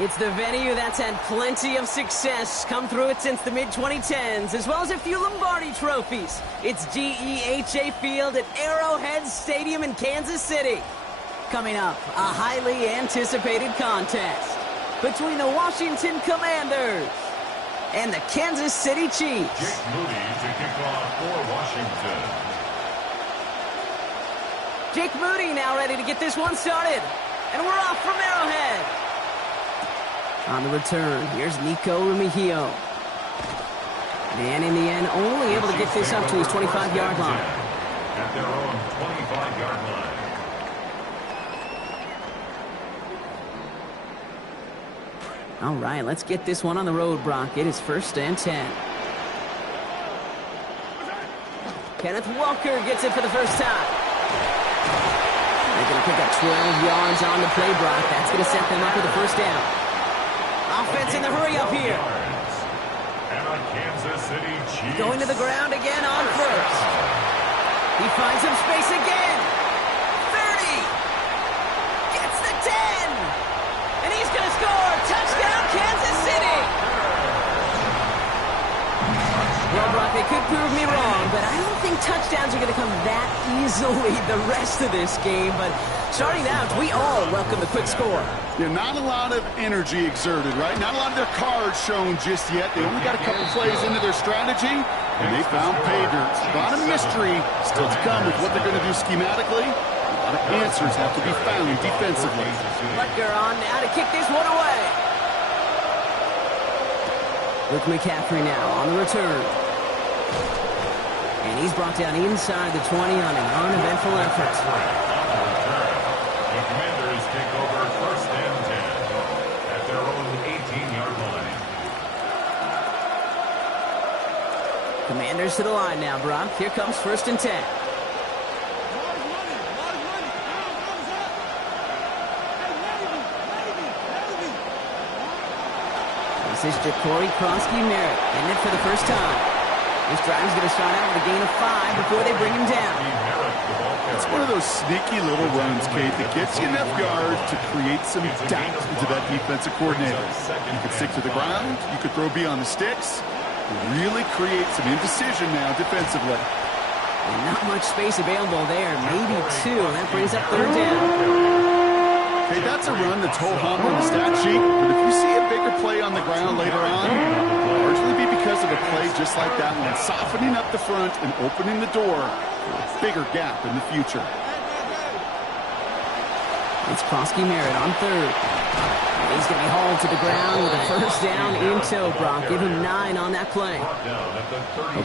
It's the venue that's had plenty of success, come through it since the mid-2010s, as well as a few Lombardi trophies. It's GEHA Field at Arrowhead Stadium in Kansas City. Coming up, a highly anticipated contest between the Washington Commanders and the Kansas City Chiefs. Jake Moody to kick off for Washington. Jake Moody now ready to get this one started. And we're off from Arrowhead. On the return, here's Nico Remigio. And in the end, only able to get this up to his 25-yard line. At their own 25-yard line. All right, let's get this one on the road, Brock. It is 1st and 10. Kenneth Walker gets it for the first time. They're going to pick up 12 yards on the play, Brock. That's going to set them up with a first down. Offense in the hurry up here. And a Kansas City Chiefs. Going to the ground again on first. He finds some space again. 30. Gets the 10. And he's going to score. Touchdown, Kansas City. Well, Brock, they could prove me wrong, but I don't think touchdowns are going to come that easily the rest of this game. But starting out, we all welcome the quick score. Yeah, not a lot of energy exerted, right? Not a lot of their cards shown just yet. They only got a couple plays into their strategy, and they found pay dirt. A lot of mystery still to come with what they're going to do schematically. A lot of answers have to be found defensively. Butker on now to kick this one away. Luke McCaffrey now on the return. And he's brought down inside the 20 on an uneventful effort. The Commanders take over 1st and 10 at their own 18-yard line. Commanders to the line now, Brock. Here comes 1st and 10. This is Ja'Cory Krosky-Merritt, getting it for the first time. This drive's going to start out with a gain of 5 before they bring him down. It's one of those sneaky little runs, Kate, that gets you enough yards to create some doubt into that defensive coordinator. You could stick to the ground, you could throw beyond the sticks, really create some indecision now defensively. And not much space available there, maybe 2. That brings up 3rd down. Hey, that's a run that's ho-hum on the stat sheet, but if you see a bigger play on the ground later on, it'll largely be because of a play just like that one, softening up the front and opening the door for a bigger gap in the future. It's Krosky-Merritt on 3rd. He's going to be hauled to the ground with a first down in tow, Brock. Give him 9 on that play.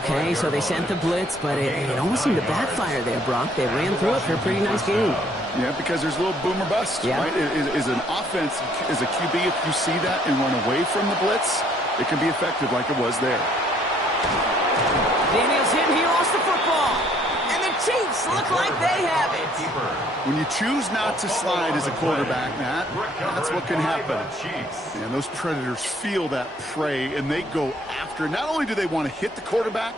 Okay, so they sent the blitz, but it almost seemed to backfire there, Brock. They ran through it for a pretty nice game. Yeah, because there's a little boom or bust, right? Is an offense, as a QB, if you see that and run away from the blitz, it can be effective like it was there. Daniels hit, he lost the football. And the Chiefs look like they have it. When you choose not to slide as a quarterback, Matt, that's what can happen. And those Predators feel that prey, and they go after. Not only do they want to hit the quarterback,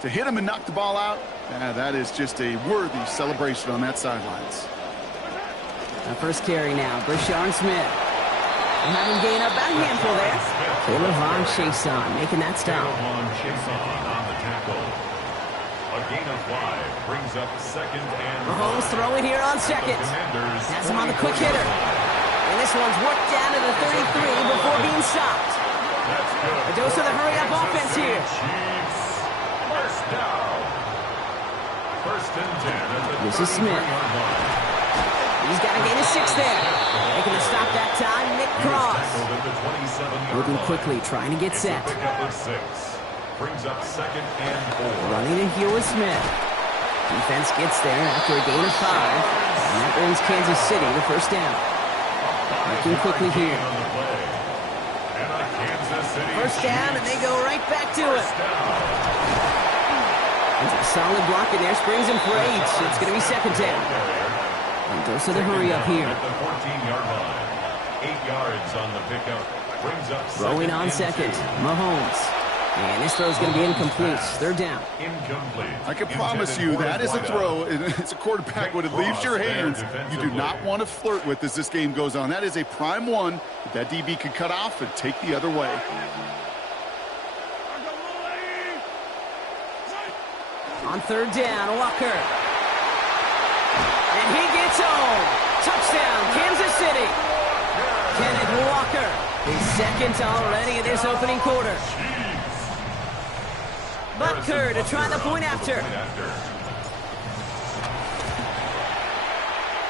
to hit him and knock the ball out, that is just a worthy celebration on that sidelines. First carry now, Brashard Smith. We'll have him gain up about a handful there. Caleb Von Chason making that stop. Von Chason on the tackle. A gain of 5 brings up 2nd and Mahomes throwing here on 2nd. Has him on the quick hitter. And this one's worked down to the 33 before being stopped. A dose of the hurry-up offense here. First down. 1st and 10. This is Smith. He's got a gain of 6 there. Making the stop that time, Nick Cross. Moving quickly, trying to get set. Brings up 2nd and 4. Running in here with Smith. Defense gets there after a gain of 5. And that brings Kansas City the first down. Looking quickly here. First down, and they go right back to it. It's a solid block in there. Springs him for 8. It's going to be 2nd down. And goes to the hurry up here. At the 14-yard line. 8 yards on the pickup. Brings up throwing on 2nd. Mahomes. And this throw is going to be incomplete. Third down. Incomplete. I can promise you that is a throw. It's a quarterback when it leaves your hands. You do not want to flirt with as this game goes on. That is a prime one that DB could cut off and take the other way. On third down, Walker. And he gets home. Touchdown, Kansas City. Kenneth Walker, his second already in this opening quarter. Butker to try the point after.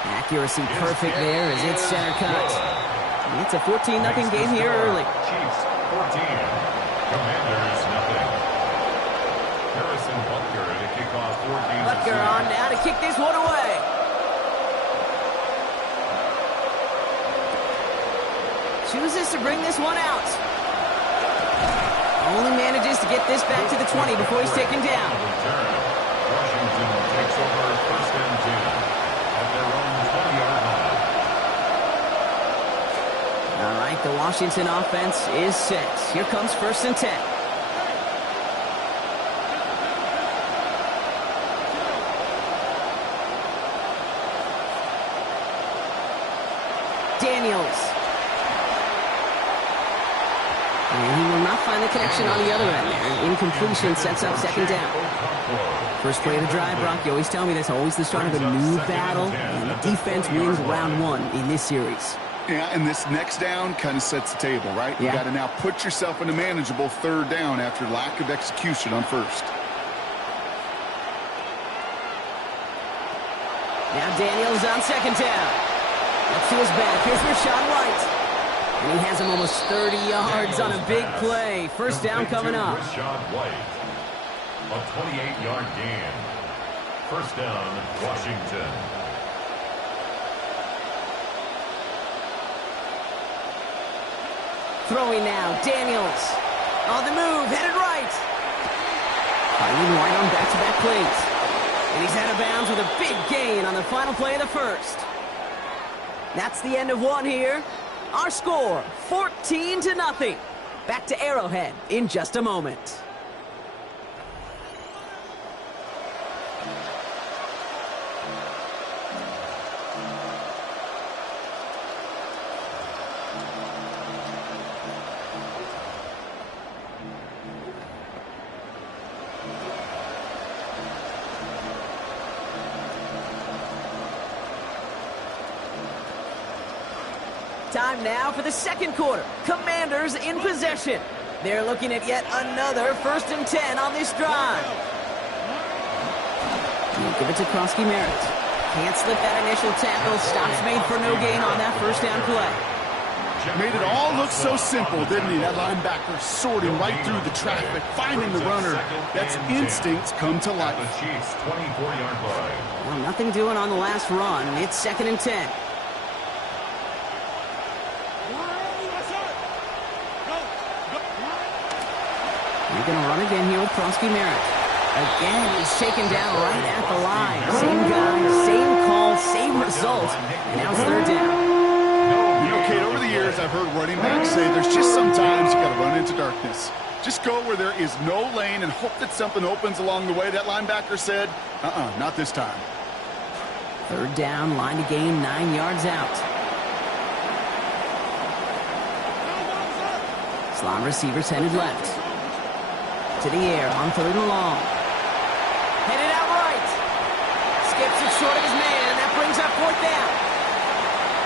Accuracy perfect there as it's center cut. It's a 14-0 game here early. Chiefs 14. Commanders nothing. Harrison Butker to kick off 14. Butker on now to kick this one away. Chooses to bring this one out. Only manages to get this back to the 20 before he's taken down. Washington takes over first and 10 at their own 20-yard line. All right, the Washington offense is set. Here comes first and 10. Daniels. And he will not find the connection on the other end there. Incompletion sets up second down. First play of the drive, Brock, you always tell me that's always the start of a new battle. And the defense wins round one in this series. Yeah, and this next down kind of sets the table, right? Yeah. You got to now put yourself in a manageable third down after lack of execution on first. Now Daniels on second down. That's to his back. Here's Rachaad White. And he has him almost 30 yards on a big play. First down coming up. Rachaad White. A 28-yard gain. First down, Washington. Throwing now, Daniels. On the move, headed right. Finding White on back-to-back plays. And he's out of bounds with a big gain on the final play of the first. That's the end of one here. Our score, 14-0. Back to Arrowhead in just a moment. Time now for the second quarter. Commanders in possession. They're looking at yet another first and 10 on this drive. Give it to Krosky Merritt. Can't slip that initial tackle. Stops made for no gain on that first down play. Made it all look so simple, didn't he? That linebacker sorting right through the traffic, finding the runner. That's instincts come to life. The Chiefs 24-yard line. Well, nothing doing on the last run. It's second and 10. He's going to run again here with Krosky Merritt. Again, he's taken down right at the line. Same guy, same call, same result. And now it's third down. You know, Kate, over the years, I've heard running backs say there's just sometimes you got to run into darkness. Just go where there is no lane and hope that something opens along the way. That linebacker said, not this time. Third down, line to gain 9 yards out. Slot receivers headed left. To the air on third and long. Headed out right. Skips it short of his man, and that brings up fourth down.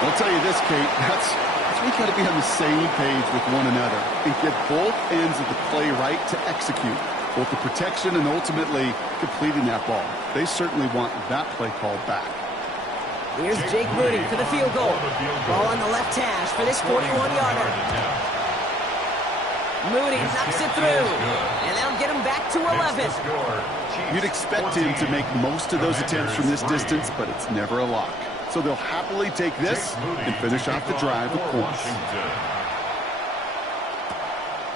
I'll tell you this, Kate, that's we got to be on the same page with one another and get both ends of the play right to execute, both the protection and ultimately completing that ball. They certainly want that play called back. Here's Jake Moody for the field goal. Ball on the left hash for this 41-yarder. Moody knocks it through, and that'll get him back to 11. You'd expect him to make most of those attempts from this distance, but it's never a lock. So they'll happily take this and finish off the drive with points.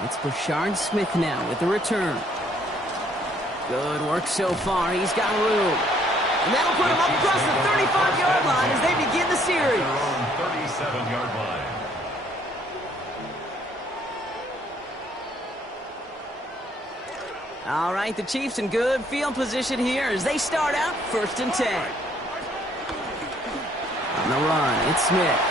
It's Brashard Smith now with the return. Good work so far. He's got room. And that'll put him up across the 35-yard line as they begin the series. 37-yard line. All right, the Chiefs in good field position here as they start out 1st and 10. On the run, it's Smith.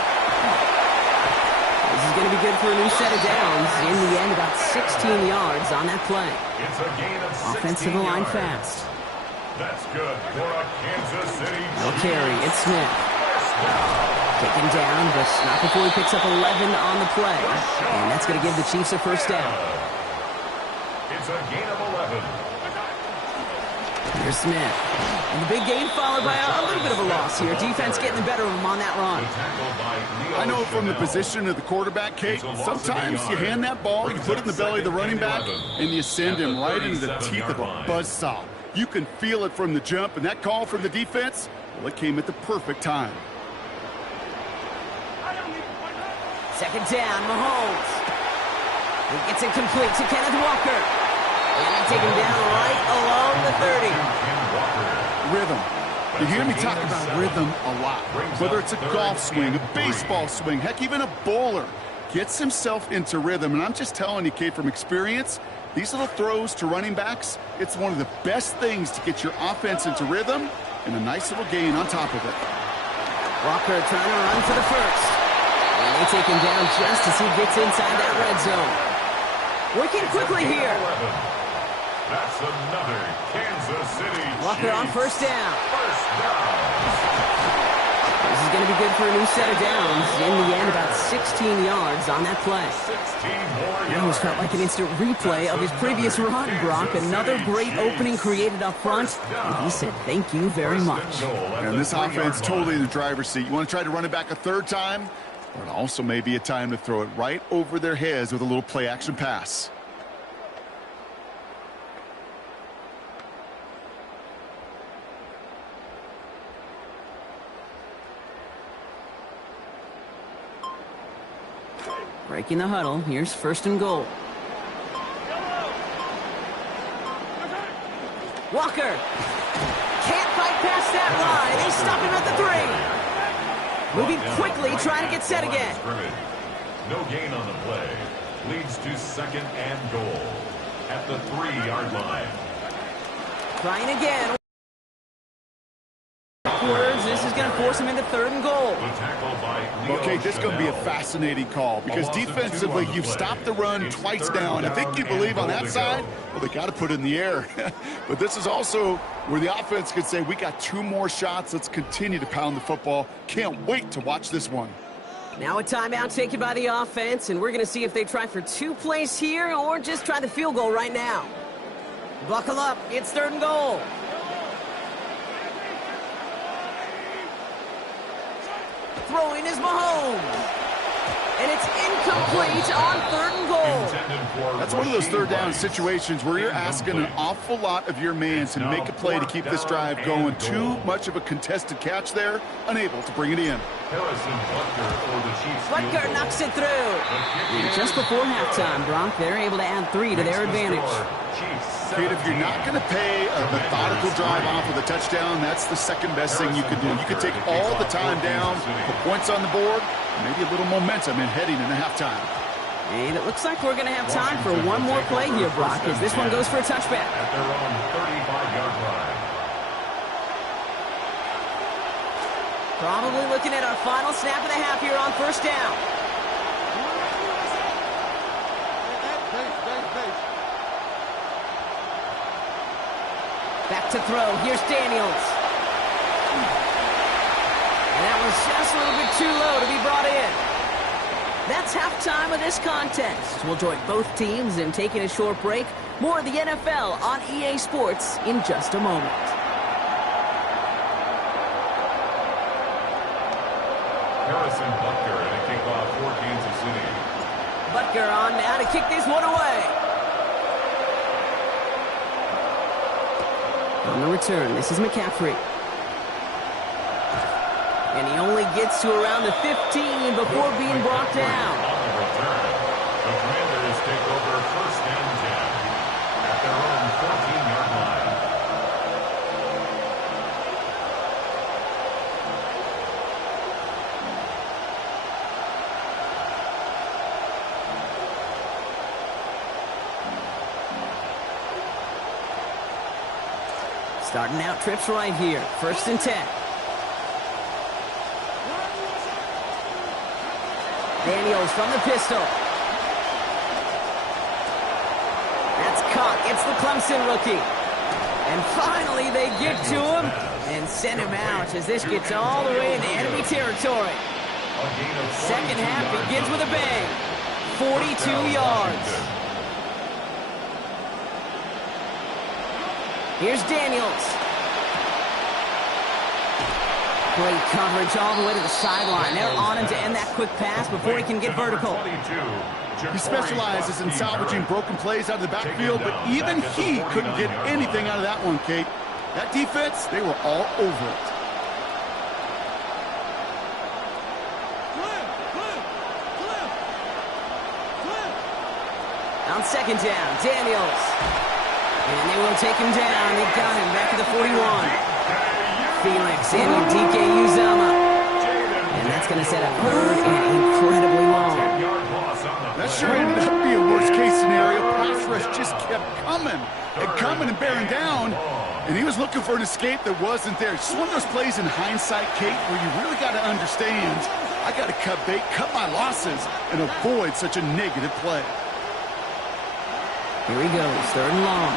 This is going to be good for a new set of downs. In the end, about 16 yards on that play. It's a gain of 16 Offensive line yards. fast. That's good for a Kansas City. No carry, it's Smith. Taken down, but not before he picks up 11 on the play. And that's going to give the Chiefs a 1st down. It's a gain of 11. Here's Smith. And the big gain followed by a little bit of a loss here. Defense getting the better of him on that run. I know from the position of the quarterback, Kate, sometimes you hand that ball, you put it in the belly of the running back, and you send him right into the teeth of a buzzsaw. You can feel it from the jump, and that call from the defense, well, it came at the perfect time. 2nd down, Mahomes. He gets it complete to Kenneth Walker. And he taken down right along the 30. Rhythm. You hear me talk about rhythm a lot. Whether it's a golf swing, a baseball swing, heck, even a bowler gets himself into rhythm. And I'm just telling you, Kate, from experience, these little throws to running backs, it's one of the best things to get your offense into rhythm and a nice little gain on top of it. Walker trying to run for the 1st. And they take him down just as he gets inside that red zone. Working quickly here. That's another Kansas City Walker on Chiefs. 1st down. First down. This is going to be good for a new set of downs. In the end, about 16 yards on that play. 16 more It almost felt like an instant replay of his previous run, Brock. Another great opening created up front. And he said, thank you very much. And this offense totally in the driver's seat. You want to try to run it back a 3rd time? But also maybe a time to throw it right over their heads with a little play-action pass. Breaking the huddle. Here's 1st and goal. Walker can't fight past that line. They stop him at the 3. Moving quickly, trying to get set again. No gain on the play. Leads to 2nd and goal at the 3-yard line. Trying again. This is going to force him into 3rd and goal. Okay, this is going to be a fascinating call because defensively, you've stopped the run twice down. I think you believe on that side, well, they got to put it in the air. But this is also where the offense could say, we got 2 more shots. Let's continue to pound the football. Can't wait to watch this one. Now a timeout taken by the offense, and we're going to see if they try for 2 plays here or just try the field goal right now. Buckle up. It's 3rd and goal. Throwing is Mahomes. And it's incomplete on 3rd and goal. That's one of those 3rd down situations where you're asking an awful lot of your man to make a play to keep this drive going. Too much of a contested catch there, unable to bring it in. Butker knocks it through. And just before halftime, Brock, they're able to add 3 to their advantage. Kate, if you're not going to pay a methodical drive off with a touchdown, that's the 2nd best thing you could do. You could take all the time down, put points on the board, maybe a little momentum in heading into halftime. And it looks like we're going to have time for one more play here, Brock, as this one goes for a touchback. At their own 35-yard line. Probably looking at our final snap of the half here on 1st down. Back to throw. Here's Daniels. And that was just a little bit too low to be brought in. That's halftime of this contest. We'll join both teams in taking a short break. More of the NFL on EA Sports in just a moment. Harrison Butker and a kickoff for Kansas City. Butker on now to kick this one away. On the return, this is McCaffrey. And he only gets to around the 15 before being brought down. On the return, the Commanders take over 1st and 10 at their own 14-yard line. Starting out trips right here. 1st and 10. Daniels from the pistol. That's caught. It's the Clemson rookie. And finally they get to him and send him out as this gets all the way into enemy territory. Second half begins with a bang. 42 yards. Here's Daniels. Great coverage all the way to the sideline. They're on him to end that quick pass before he can get vertical. He specializes in salvaging broken plays out of the backfield, but even he couldn't get anything out of that one, Kate. That defense, they were all over it. On 2nd down, Daniels. And they will take him down. They got him back to the 41. Felix in with DK Uzama. And that's going to set up 3rd and incredibly long. That sure ended up being a worst-case scenario. Pass rush just kept coming and bearing down. And he was looking for an escape that wasn't there. It's one of those plays in hindsight, Kate, where you really got to understand, I got to cut bait, cut my losses, and avoid such a negative play. Here he goes, 3rd and long.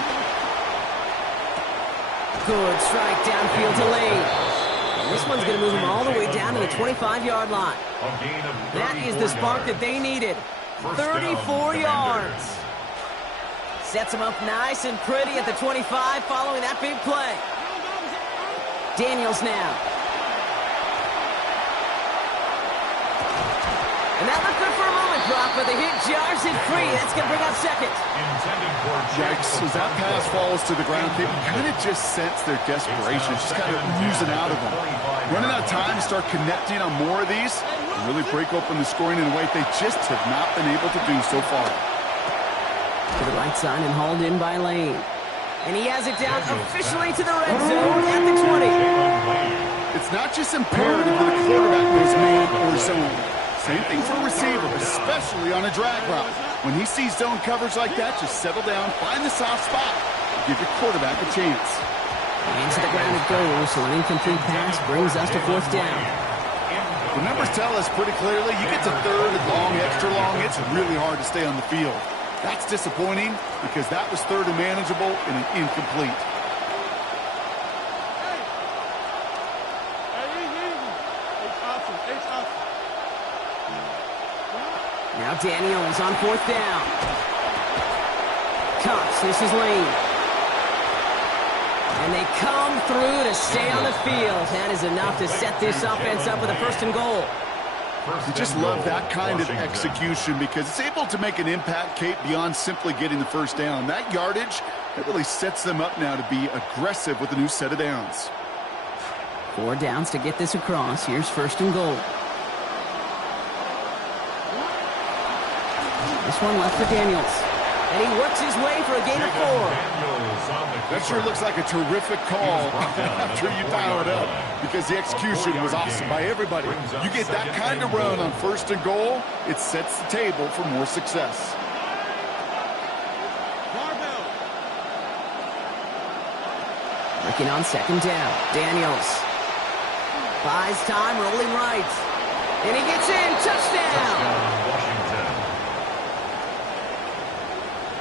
Good strike downfield to Lane. And this one's going to move him all the way down to the 25-yard line. That is the spark that they needed. 34 yards. Sets him up nice and pretty at the 25 following that big play. Daniels now. And that looked good for a moment, Brock, but the hit jars it free. That's going to bring up 2nd. Yikes, as that pass falls to the ground, they kind of just sense their desperation, just kind of oozing out of them. Running out of time to start connecting on more of these and really break open the scoring in a way they just have not been able to do so far. To the right side and hauled in by Lane. And he has it down officially to the red zone at the 20. It's not just imperative that the quarterback goes man or zone. Same thing for a receiver, especially on a drag route. When he sees zone coverage like that, just settle down, find the soft spot, and give your quarterback a chance. And to the ground it goes, so an incomplete pass brings us to 4th down. The numbers tell us pretty clearly, you get to 3rd and long, extra long, it's really hard to stay on the field. That's disappointing because that was 3rd and manageable and an incomplete. Now Daniels on 4th down. Cuts, this is Lane. And they come through to stay on the field. That is enough to set this offense up with a 1st and goal. You just love that kind of execution because it's able to make an impact, Kate, beyond simply getting the 1st down. That yardage, that really sets them up now to be aggressive with a new set of downs. 4 downs to get this across. Here's 1st and goal. This one left for Daniels. And he works his way for a gain of 4. That sure looks like a terrific call after you dial it up because the execution was awesome by everybody. You get that kind of run on 1st and goal, it sets the table for more success. Looking on 2nd down. Daniels buys time, rolling right. And he gets in. Touchdown!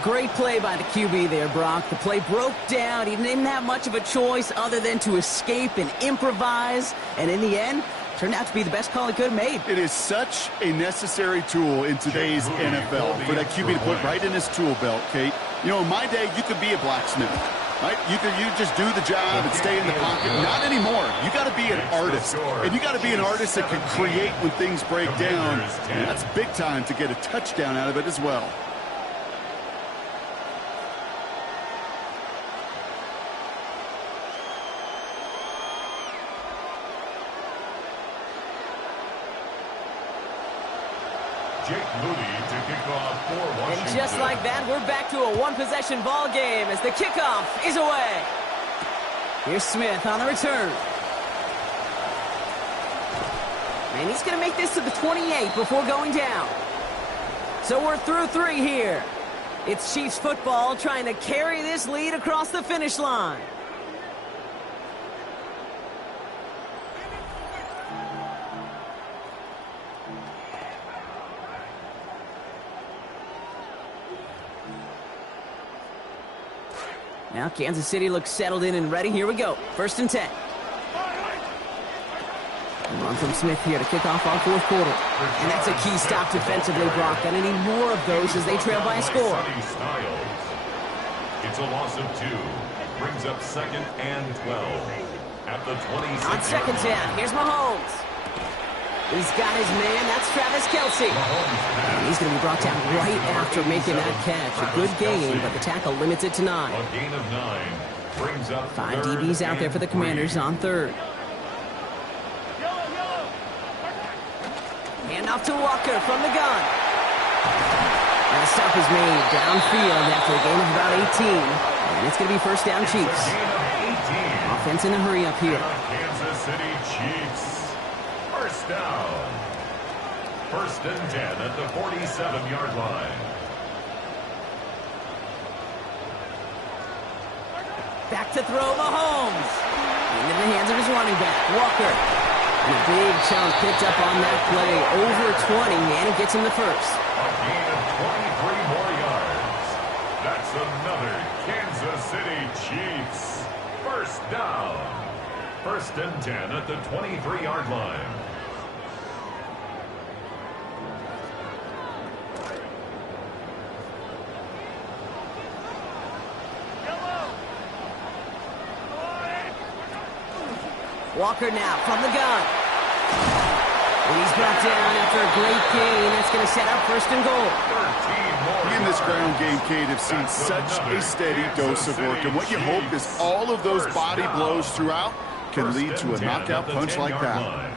Great play by the QB there, Brock. The play broke down. He didn't have much of a choice other than to escape and improvise. And in the end, turned out to be the best call he could have made. It is such a necessary tool in today's NFL for that QB to put right in his tool belt, Kate. You know, in my day, you could be a blacksmith, right? You just do the job and stay in the pocket. Not anymore. You got to be an artist. And you got to be an artist that can create when things break down. And that's big time to get a touchdown out of it as well. And just like that, we're back to a one-possession ball game as the kickoff is away. Here's Smith on the return. And he's going to make this to the 28 before going down. So we're through 3 here. It's Chiefs football trying to carry this lead across the finish line. Now Kansas City looks settled in and ready. Here we go. 1st and 10. Run from Smith here to kick off our 4th quarter. And that's a key stop defensively, Brock. Gonna need more of those as they trail by a score. It's a loss of 2. Brings up 2nd and 12. At the 26. On 2nd down, here's Mahomes. He's got his man. That's Travis Kelce. And he's going to be brought down right after making that catch. A good gain, but the tackle limits it to 9. A gain of 9 brings up 5 DBs out there for the Commanders on 3rd. Handoff to Walker from the gun. And a stop is made downfield after a gain of about 18. And it's going to be 1st down Chiefs. Offense in a hurry up here. Kansas City Chiefs. 1st down. 1st and 10 at the 47-yard line. Back to throw Mahomes. Into the hands of his running back, Walker. And a big chunk picked up on that play. Over 20, and he gets him the 1st. A gain of 23 more yards. That's another Kansas City Chiefs. 1st down. 1st and 10 at the 23-yard line. Walker now from the gun. And he's brought down after a great gain. That's going to set up 1st and goal. In this ground game, Kate, have seen such a steady dose of work. And what you hope is all of those body blows throughout can lead to a knockout punch like that.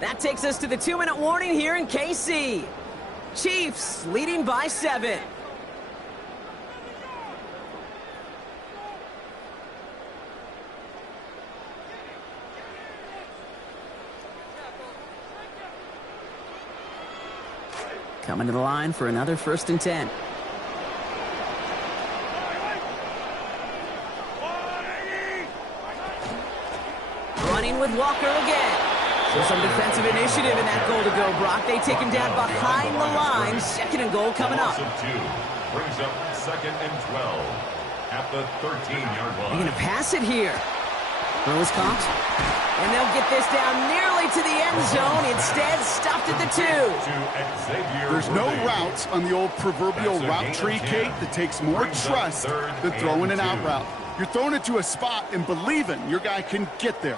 That takes us to the 2-minute warning here in KC. Chiefs leading by 7. Coming to the line for another 1st and 10. Running with Walker again. So some defensive initiative in that goal to go, Brock. They take him down behind the line. 2nd and goal coming up. Loss of 2 brings up 2nd and 12 at the 13-yard line. They're going to pass it here. Throw is caught. And they'll get this down nearly to the end zone. Instead, stopped at the 2. There's no routes on the old proverbial route tree, Kate, that takes more trust than throwing an out route. You're throwing it to a spot and believing your guy can get there.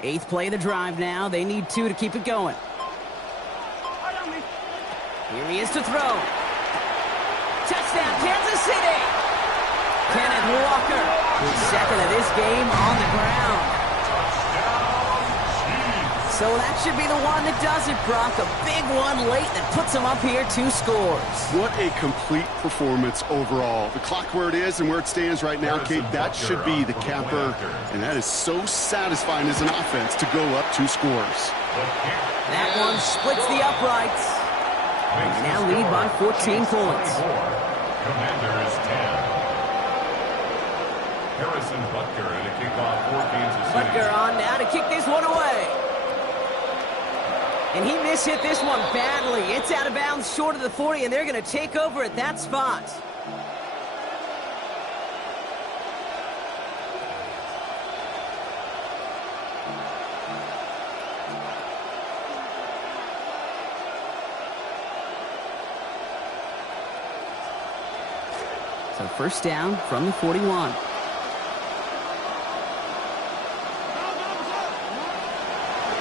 Eighth play of the drive now. They need 2 to keep it going. Here he is to throw. Touchdown, Kansas City! Kenneth Walker, his 2nd of this game on the ground. So that should be the one that does it, Brock. A big one late that puts him up here 2 scores. What a complete performance overall. The clock where it is and where it stands right now, Kate, that should be the capper. And that is so satisfying as an offense to go up 2 scores. That one splits the uprights. And now lead by 14 points. Commanders 10. Harrison Butker to kick off for Kansas City. Butker on now to kick this one away. And he mishit this one badly. It's out of bounds short of the 40, and they're going to take over at that spot. So 1st down from the 41.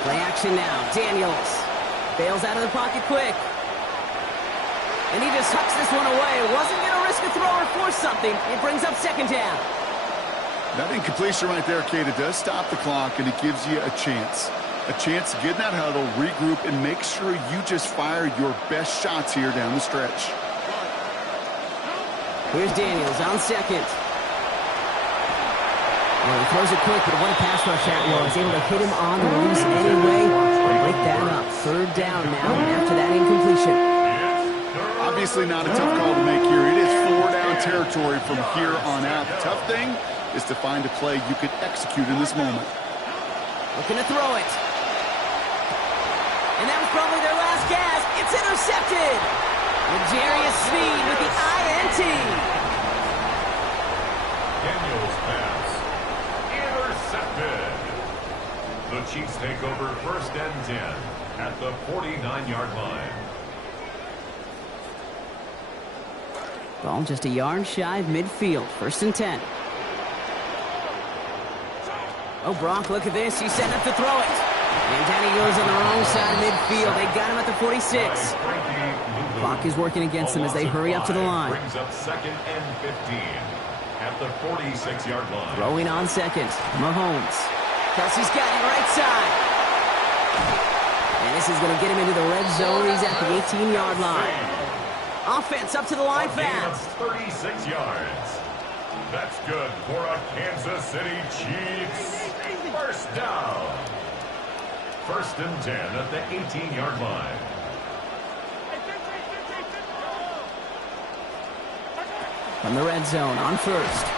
Play action now. Daniels bails out of the pocket quick. And he just hucks this one away. Wasn't going to risk a throw or force something. It brings up 2nd down. That incompletion right there, Kate, it does stop the clock, and it gives you a chance. A chance to get in that huddle, regroup, and make sure you just fire your best shots here down the stretch. Here's Daniels on 2nd. Well, he throws it quick, but what a pass rush that was. Able to hit him on the loose anyway. Break that up. Third down now after that incompletion. Obviously not a tough call to make here. It is 4-down territory from here on out. The tough thing is to find a play you could execute in this moment. Looking to throw it. And that was probably their last gasp. It's intercepted. L'Jarius Sneed with the INT. Daniel's pass. Intercepted. The Chiefs take over 1st and 10 at the 49-yard line. Ball just a yard shy of midfield. 1st and 10. Oh, Brock, look at this. He's setting up to throw it. And down he goes on the wrong side of midfield. They got him at the 46. Clock is working against them as they hurry up to the line. Brings up 2nd and 15 at the 46-yard line. Throwing on second. Mahomes. Kelsey's got him right side. And this is going to get him into the red zone. He's at the 18-yard line. Offense up to the line fast. 36 yards. That's good for a Kansas City Chiefs. 1st down. 1st and 10 at the 18-yard line. From the red zone on 1st.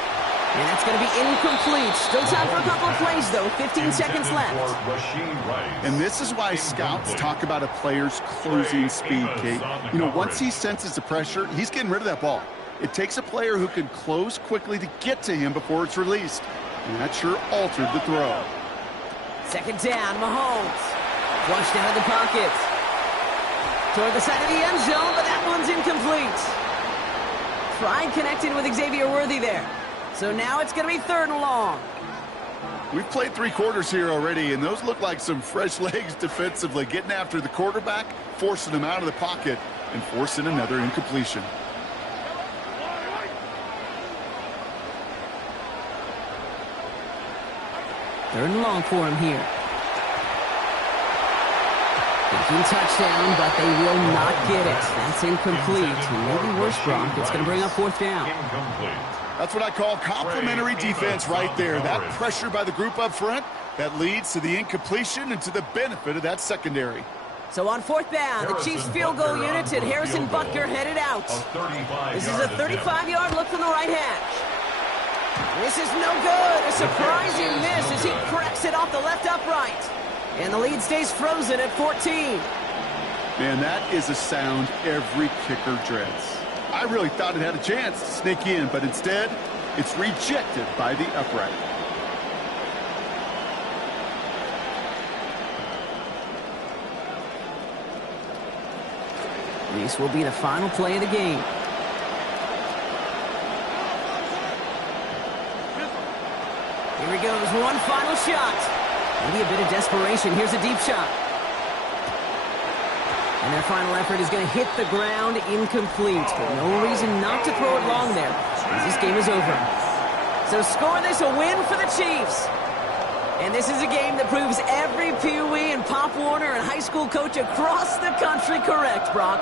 And that's going to be incomplete. Still time for a couple of plays, though. 15 seconds left. And this is why scouts talk about a player's closing speed, Kate. You know, once he senses the pressure, he's getting rid of that ball. It takes a player who can close quickly to get to him before it's released. And that sure altered the throw. 2nd down, Mahomes. Flushed out of the pocket. Toward the side of the end zone, but that one's incomplete. Tried connecting with Xavier Worthy there. So now it's going to be 3rd and long. We've played 3 quarters here already, and those look like some fresh legs defensively, getting after the quarterback, forcing him out of the pocket, and forcing another incompletion. Third and long for him here. Thinking touchdown, but they will not get it. That's incomplete. Maybe worse, Brock. It's going to bring up 4th down. Incomplete. That's what I call complimentary defense right there. That pressure by the group up front, that leads to the incompletion and to the benefit of that secondary. So on 4th down, the Chiefs field goal unit and Harrison Butker headed out. This is a 35-yard look from the right hash. This is no good. A surprising miss as he cracks it off the left upright. And the lead stays frozen at 14. Man, that is a sound every kicker dreads. I really thought it had a chance to sneak in, but instead, it's rejected by the upright. This will be the final play of the game. Here he goes, one final shot. Maybe a bit of desperation. Here's a deep shot. And their final effort is going to hit the ground incomplete. But no reason not to throw it long there, as this game is over. So score this a win for the Chiefs. And this is a game that proves every Pee Wee and Pop Warner and high school coach across the country correct, Brock.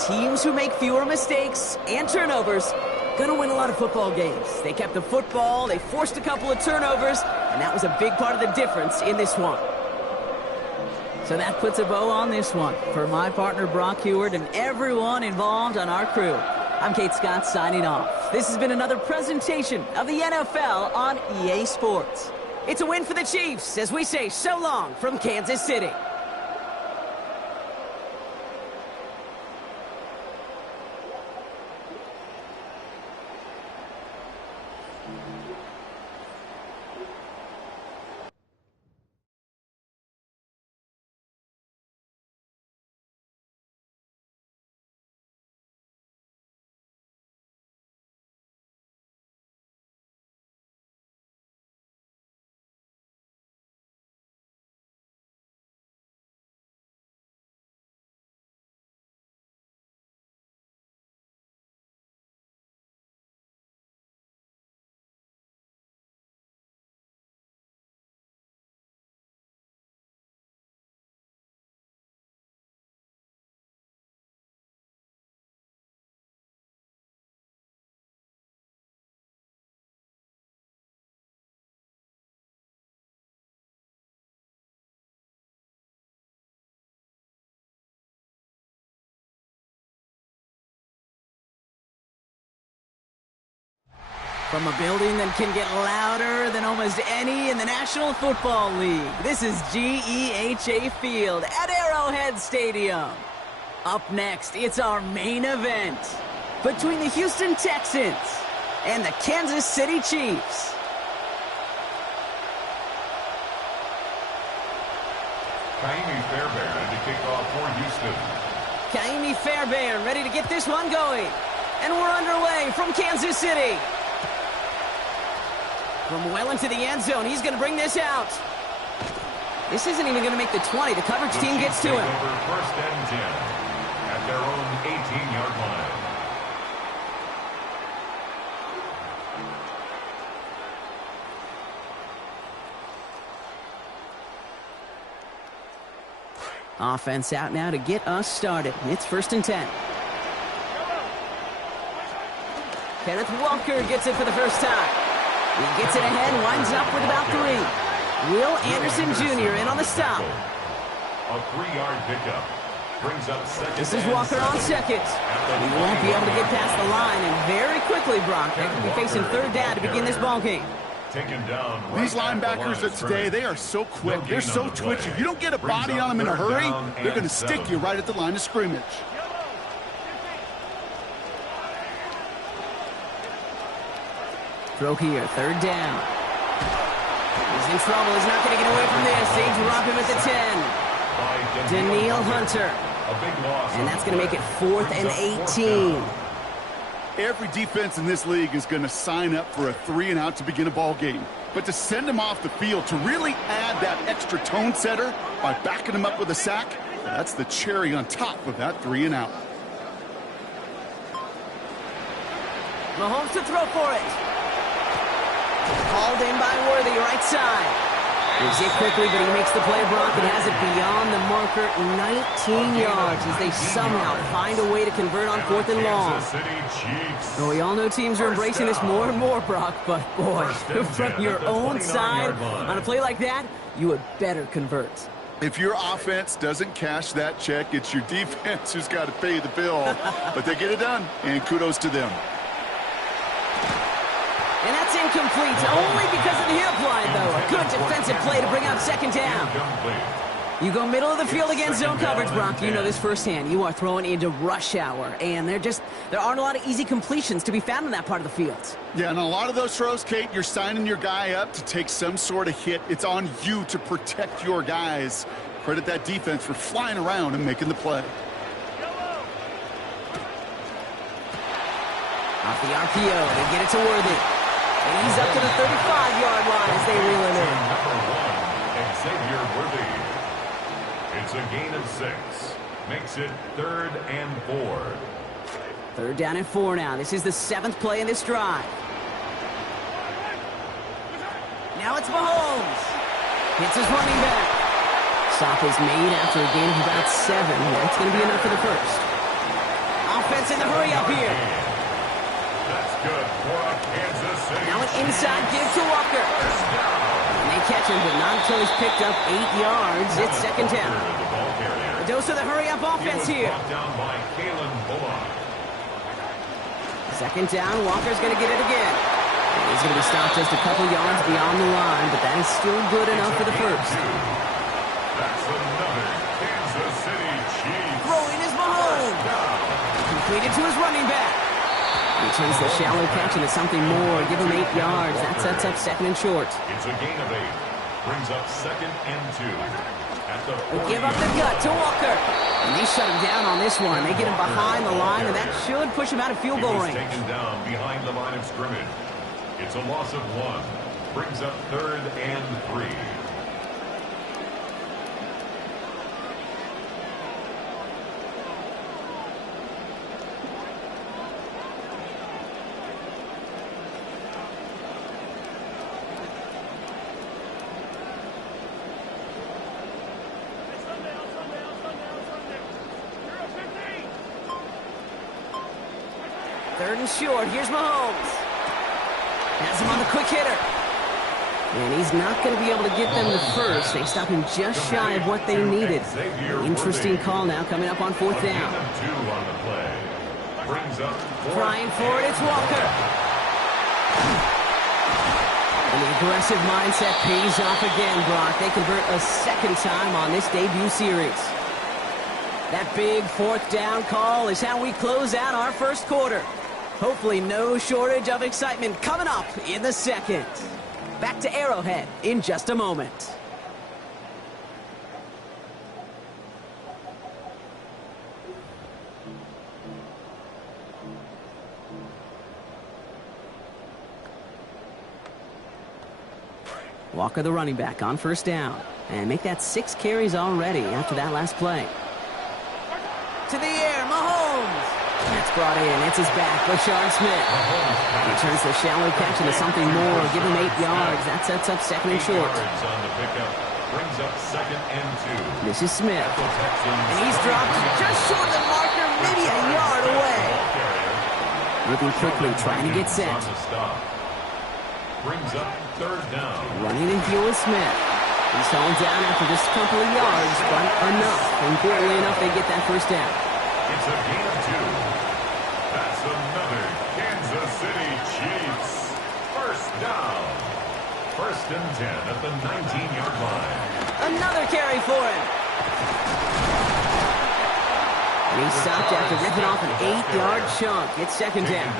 Teams who make fewer mistakes and turnovers gonna win a lot of football games. They kept the football, they forced a couple of turnovers, and that was a big part of the difference in this one. So that puts a bow on this one. For my partner Brock Heward and everyone involved on our crew, I'm Kate Scott signing off. This has been another presentation of the NFL on EA Sports. It's a win for the Chiefs as we say so long from Kansas City. From a building that can get louder than almost any in the National Football League, this is GEHA Field at Arrowhead Stadium. Up next, it's our main event between the Houston Texans and the Kansas City Chiefs. Kaimi Fairbairn to kick off for Houston. Kaimi Fairbairn ready to get this one going. And we're underway from Kansas City. From well into the end zone, he's going to bring this out. This isn't even going to make the 20. The coverage team gets to him. Over first and 10 at their own 18-yard line. Offense out now to get us started. It's first and 10. Kenneth Walker gets it for the first time. He gets it ahead, winds up with about 3. Will Anderson Jr. in on the stop. A 3-yard pickup. Brings up second. This is Walker on second. He won't be able to get past the line, and very quickly, Brock, they're going to be facing third down to begin this ball game. Taken down right. These linebackers of today, they are so quick. They're so twitchy. You don't get a body on them in a hurry, they're going to stick you right at the line of scrimmage. Throw here, third down. He's in trouble. He's not going to get away from this. They drop him at the 10. Daniil Hunter. And that's going to make it 4th and 18. Every defense in this league is going to sign up for a 3-and-out to begin a ball game. But to send him off the field, to really add that extra tone setter by backing him up with a sack, that's the cherry on top of that 3-and-out. Mahomes to throw for it. Called in by Worthy, right side. Gives it quickly, but he makes the play, Brock, and has it beyond the marker, 19 yards, as they somehow find a way to convert on 4th and long. Well, we all know teams are embracing this more and more, Brock, but boy, from your own side, on a play like that, you would better convert. If your offense doesn't cash that check, it's your defense who's got to pay the bill. But they get it done, and kudos to them. And that's incomplete, only because of the hip line, though. A good defensive play to bring out second down. You go middle of the field against zone coverage, Brock. You know this firsthand. You are throwing into rush hour, and there aren't a lot of easy completions to be found in that part of the field. Yeah, and a lot of those throws, Kate, you're signing your guy up to take some sort of hit. It's on you to protect your guys. Credit that defense for flying around and making the play. Off the RPO, they get it to Worthy. And he's up to the 35-yard line as they reel him in. Number 1, Xavier Worthy. It's a gain of 6. Makes it 3rd and 4. 3rd down and 4 now. This is the 7th play in this drive. Now it's Mahomes. Hits his running back. Stop is made after a gain of about 7. That's going to be enough for the first. Offense in the hurry up here. That's good for a Kansas City. Now an inside give to Walker. And they catch him, but not until he's picked up 8 yards. It's second down. A dose of the hurry-up offense here. Second down, Walker's going to get it again. He's going to be stopped just a couple yards beyond the line, but that is still good enough for the first. That's another Kansas City Chiefs. Throwing is Mahomes. Completed to his running back. He turns the shallow catch into something more. Give him 8 yards. That sets up second and short. It's a gain of 8. Brings up 2nd and 2. At the they give up the gut to Walker. And they shut him down on this one. They get him behind the line, and that should push him out of field goal range. Taken down behind the line of scrimmage. It's a loss of 1. Brings up 3rd and 3. Third and short. Here's Mahomes. Has him on the quick hitter. And he's not going to be able to get them to first. They stop him just shy of what they needed. Interesting call now coming up on 4th down. Trying for it. It's Walker. And the aggressive mindset pays off again, Brock. They convert a second time on this debut series. That big fourth down call is how we close out our first quarter. Hopefully no shortage of excitement coming up in the second. Back to Arrowhead in just a moment. Walker, the running back, on first down. And make that 6 carries already after that last play. To the air, Mahomes. That's brought in. It's his back, Bashard Smith. He turns the shallow catch into something more. Give him 8 yards. That sets up second and short. Brings up second and 2. This is Smith. And he's dropped just short of the marker, maybe a yard away. Moving quickly, trying to get set. Brings up third down. Running in heel with Smith. He's falling down after just a couple of yards, but enough. Importantly enough, they get that first down. It's a gain of 2. That's another Kansas City Chiefs. First down. First and 10 at the 19-yard line. Another carry for him. And he stopped after ripping off an 8-yard chunk. It's second down.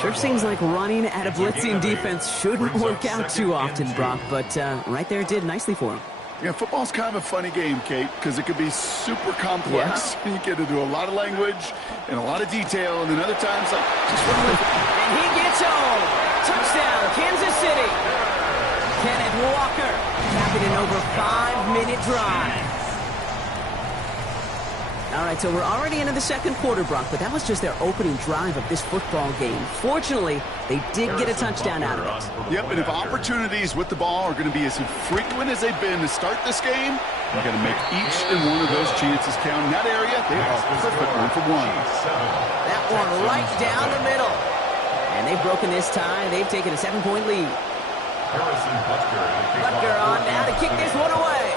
Sure seems like running at a blitzing defense shouldn't work out too often, Brock, but right there it did nicely for him. Yeah, football's kind of a funny game, Kate, because it could be super complex. Yeah. You get into a lot of language and a lot of detail, and then other times, like, just run with it. And he gets home. Touchdown, Kansas City. Kenneth Walker capping an over 5-minute drive. All right, so we're already into the second quarter, Brock, but that was just their opening drive of this football game. Fortunately, they did get a touchdown out of it. Yep, and if opportunities with the ball are going to be as frequent as they've been to start this game, you're going to make each and one of those chances count. In that area, they are perfect 1-for-1. That one right down the middle. And they've broken this tie. They've taken a 7-point lead. Butker on now to kick this one away.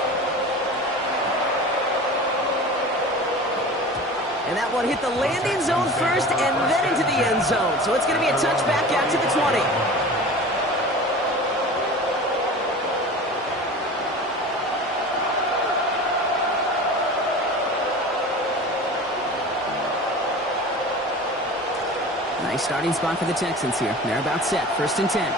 And that one hit the landing zone first and then into the end zone. So it's going to be a touchback out to the 20. Nice starting spot for the Texans here. They're about set. First and 10.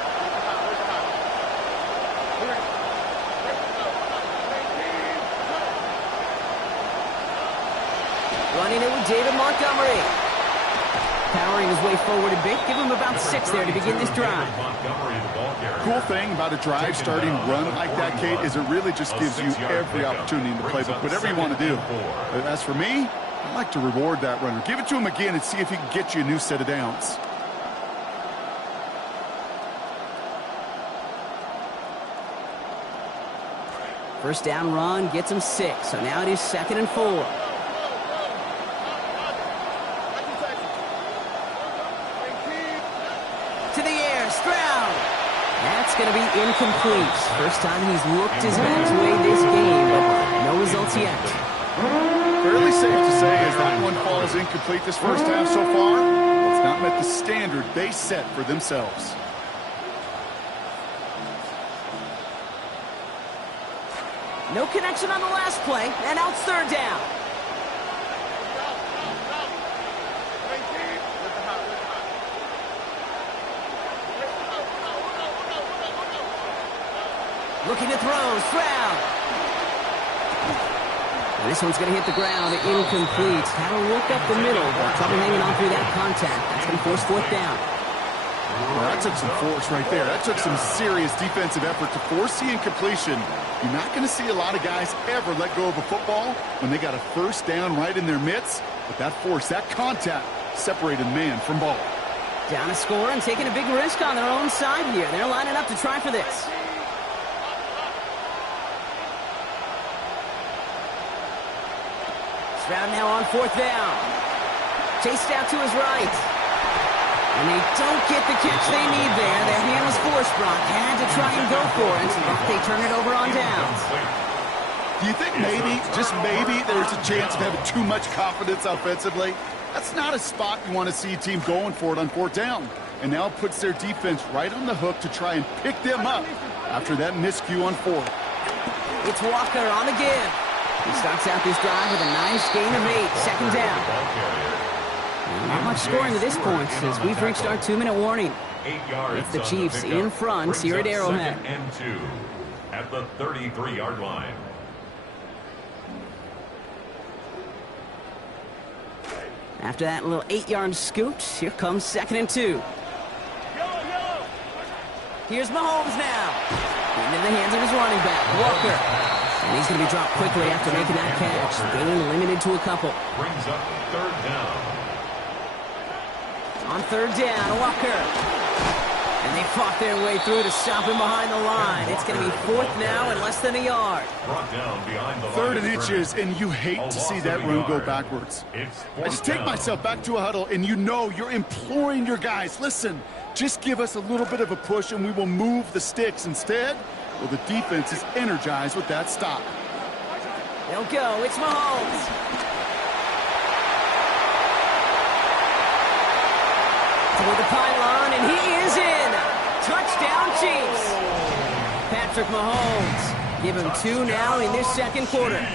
Running it with David Montgomery. Powering his way forward a bit. Give him about 6 there to begin this drive. Cool thing about a drive starting run like that, Kate, is it really just gives you every opportunity in the playbook, whatever you want to do. But as for me, I like to reward that runner. Give it to him again and see if he can get you a new set of downs. First down run gets him 6. So now it is second and 4. To the air, Stroud. That's going to be incomplete. First time he's looked his best way this game, but no results yet. Fairly safe to say as that one falls incomplete this first half so far, it's not met the standard they set for themselves. No connection on the last play, and now it's third down. Looking to throw, Stroud. And this one's going to hit the ground, incomplete. Had to look up the middle, but trouble hanging on through that contact. That's going to force fourth down. Well, that took some force right there. That took some serious defensive effort to force the incompletion. You're not going to see a lot of guys ever let go of a football when they got a first down right in their midst. But that force, that contact, separated man from ball. Down a score and taking a big risk on their own side here. They're lining up to try for this. Stroud now on fourth down. Chased out to his right. And they don't get the catch they need there. Their hand was forced, Brock. Had to try and go for it, but they turn it over on downs. Do you think maybe, just maybe, there's a chance of having too much confidence offensively? That's not a spot you want to see a team going for it on 4th down. And now it puts their defense right on the hook to try and pick them up after that miscue on 4th. It's Walker on the give. He starts out this drive with a nice gain of 8, 2nd down. Not much scoring to this point as we've reached our 2-minute warning. It's the Chiefs in front here at Arrowhead. And 2 at the 33-yard line. After that little 8-yard scoot, here comes 2nd and 2. Here's Mahomes now. Into the hands of his running back, Walker. And he's going to be dropped quickly after making that catch. Gain limited to a couple. Brings up 3rd down. On 3rd down, Walker. And they fought their way through to stop him behind the line. It's going to be 4th now and less than a yard. Brought down behind the 3rd and inches, and you hate to see that run go backwards. I just take myself back to a huddle, and you know you're imploring your guys, listen, just give us a little bit of a push, and we will move the sticks. Instead, well, the defense is energized with that stop. They'll go. It's Mahomes. Toward the pylon, and he is in. Touchdown, Chiefs. Patrick Mahomes. Give him 2 now in this 2nd quarter.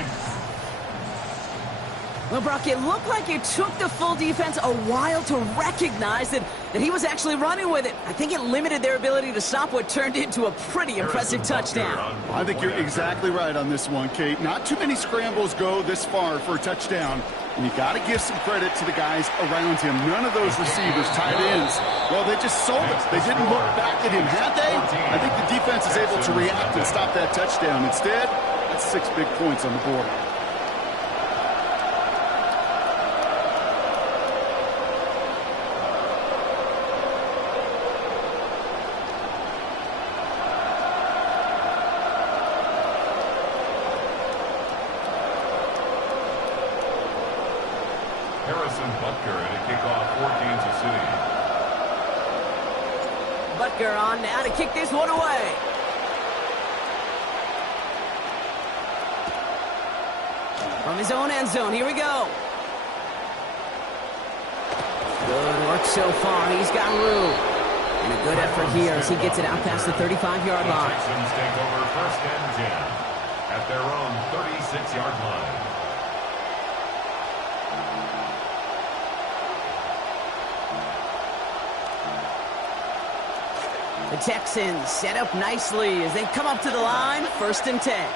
Well, Brock, it looked like it took the full defense a while to recognize that he was actually running with it. I think it limited their ability to stop what turned into a pretty impressive touchdown. I think you're exactly right on this one, Kate. Not too many scrambles go this far for a touchdown. And you got to give some credit to the guys around him. None of those receivers, tight ends, well, they just sold us. They didn't look back at him, had they? I think the defense is able to react and stop that touchdown. Instead, that's 6 big points on the board. Butker on now to kick this one away. From his own end zone, here we go. Good work so far. He's got room. And a good effort here as he gets it out past the 35-yard line. The Texans take over 1st and 10 at their own 36-yard line. The Texans set up nicely as they come up to the line, 1st and 10.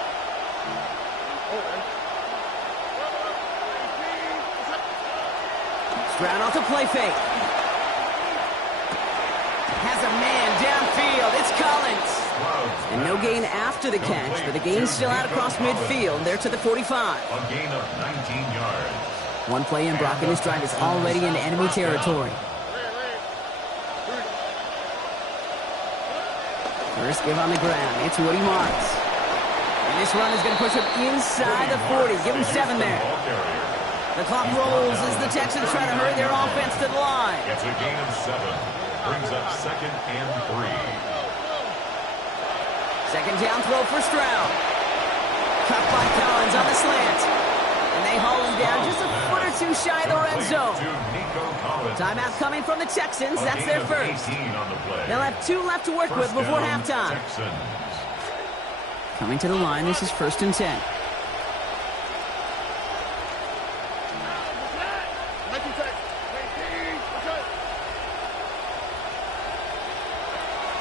Stroud off the play fake. Has a man downfield. It's Collins. And no gain after the catch, but the gain's still out across midfield. They're to the 45. A gain of 19 yards. One play in, Brock, and this drive is already into enemy territory. First give on the ground. It's Woody Marks. And this run is going to push him inside the 40. Give him 7 there. The clock rolls as the Texans try to hurry their offense to the line. It's a gain of 7. Brings up 2nd and 3. 2nd down throw for Stroud. Cut by Collins on the slant. And they haul him down just a foot or 2 shy of the red zone. Timeout coming from the Texans. That's their first. They'll have 2 left to work with before halftime. Coming to the line, this is 1st and 10.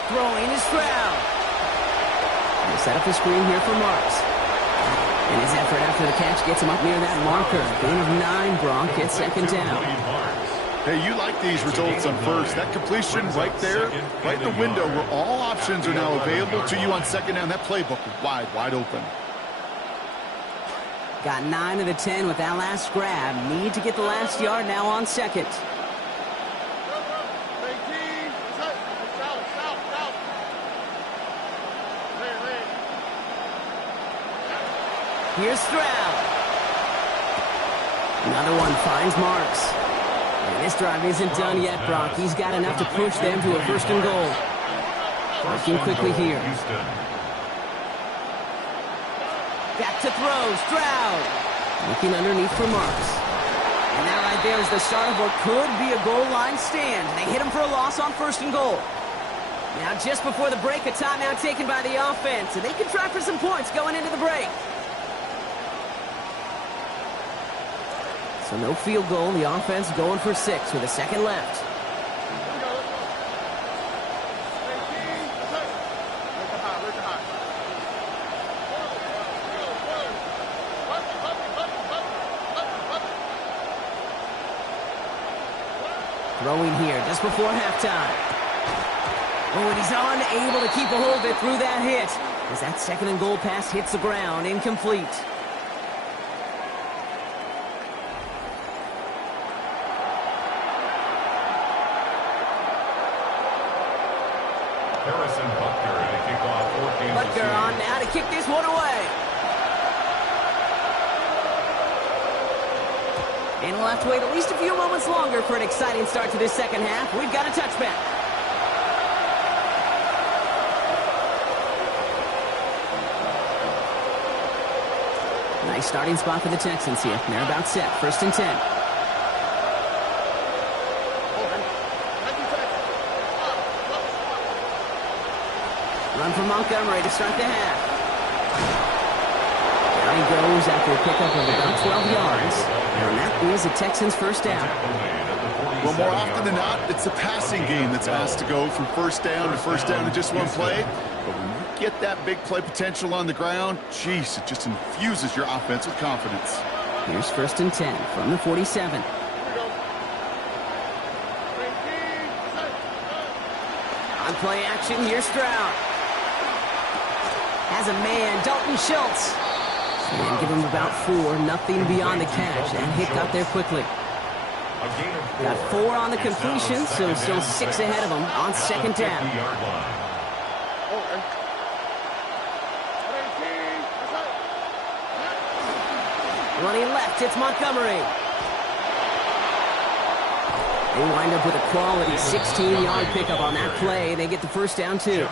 Throwing is Stroud. They set up the screen here for Marks. And his effort after the catch gets him up near that marker. Gain of 9, Brock. It's 2nd down. Hey, you like these results on first. That completion right there, right in the window where all options are now available to you on 2nd down. That playbook wide open. Got 9 of the 10 with that last grab. Need to get the last yard now on 2nd. Here's Stroud. Another one finds Marks. And this drive isn't done yet, Brock. He's got enough to push them to a 1st and goal. Working quickly here. Back to throw. Stroud looking underneath for Marks. And that right there is the start of what could be a goal line stand. They hit him for a loss on 1st and goal. Now, just before the break, a timeout taken by the offense, and they can try for some points going into the break. So no field goal. The offense going for 6 with a second left. Throwing here just before halftime. Oh, and he's unable to keep a hold of it through that hit, as that 2nd and goal pass hits the ground, incomplete. Harrison Butker to kick off 14. Butker on now to kick this one away. And we'll have to wait at least a few moments longer for an exciting start to this second half. We've got a touchback. Nice starting spot for the Texans here. They're about set. 1st and 10. Run from Montgomery to start the half. Down he goes after a pickup of about 12 yards. And that is a Texans first down. Well, more often than not, it's the passing game that's asked to go from first down to just one play. But when you get that big play potential on the ground, geez, it just infuses your offense with confidence. Here's 1st and 10 from the 47. On play action, here's Stroud. Has a man, Dalton Schultz. And give him about 4, nothing beyond the catch. That hit got there quickly. Got 4 on the completion, so still 6 ahead of him on 2nd down. Running left, it's Montgomery. They wind up with a quality 16-yard pickup on that play. They get the first down, too.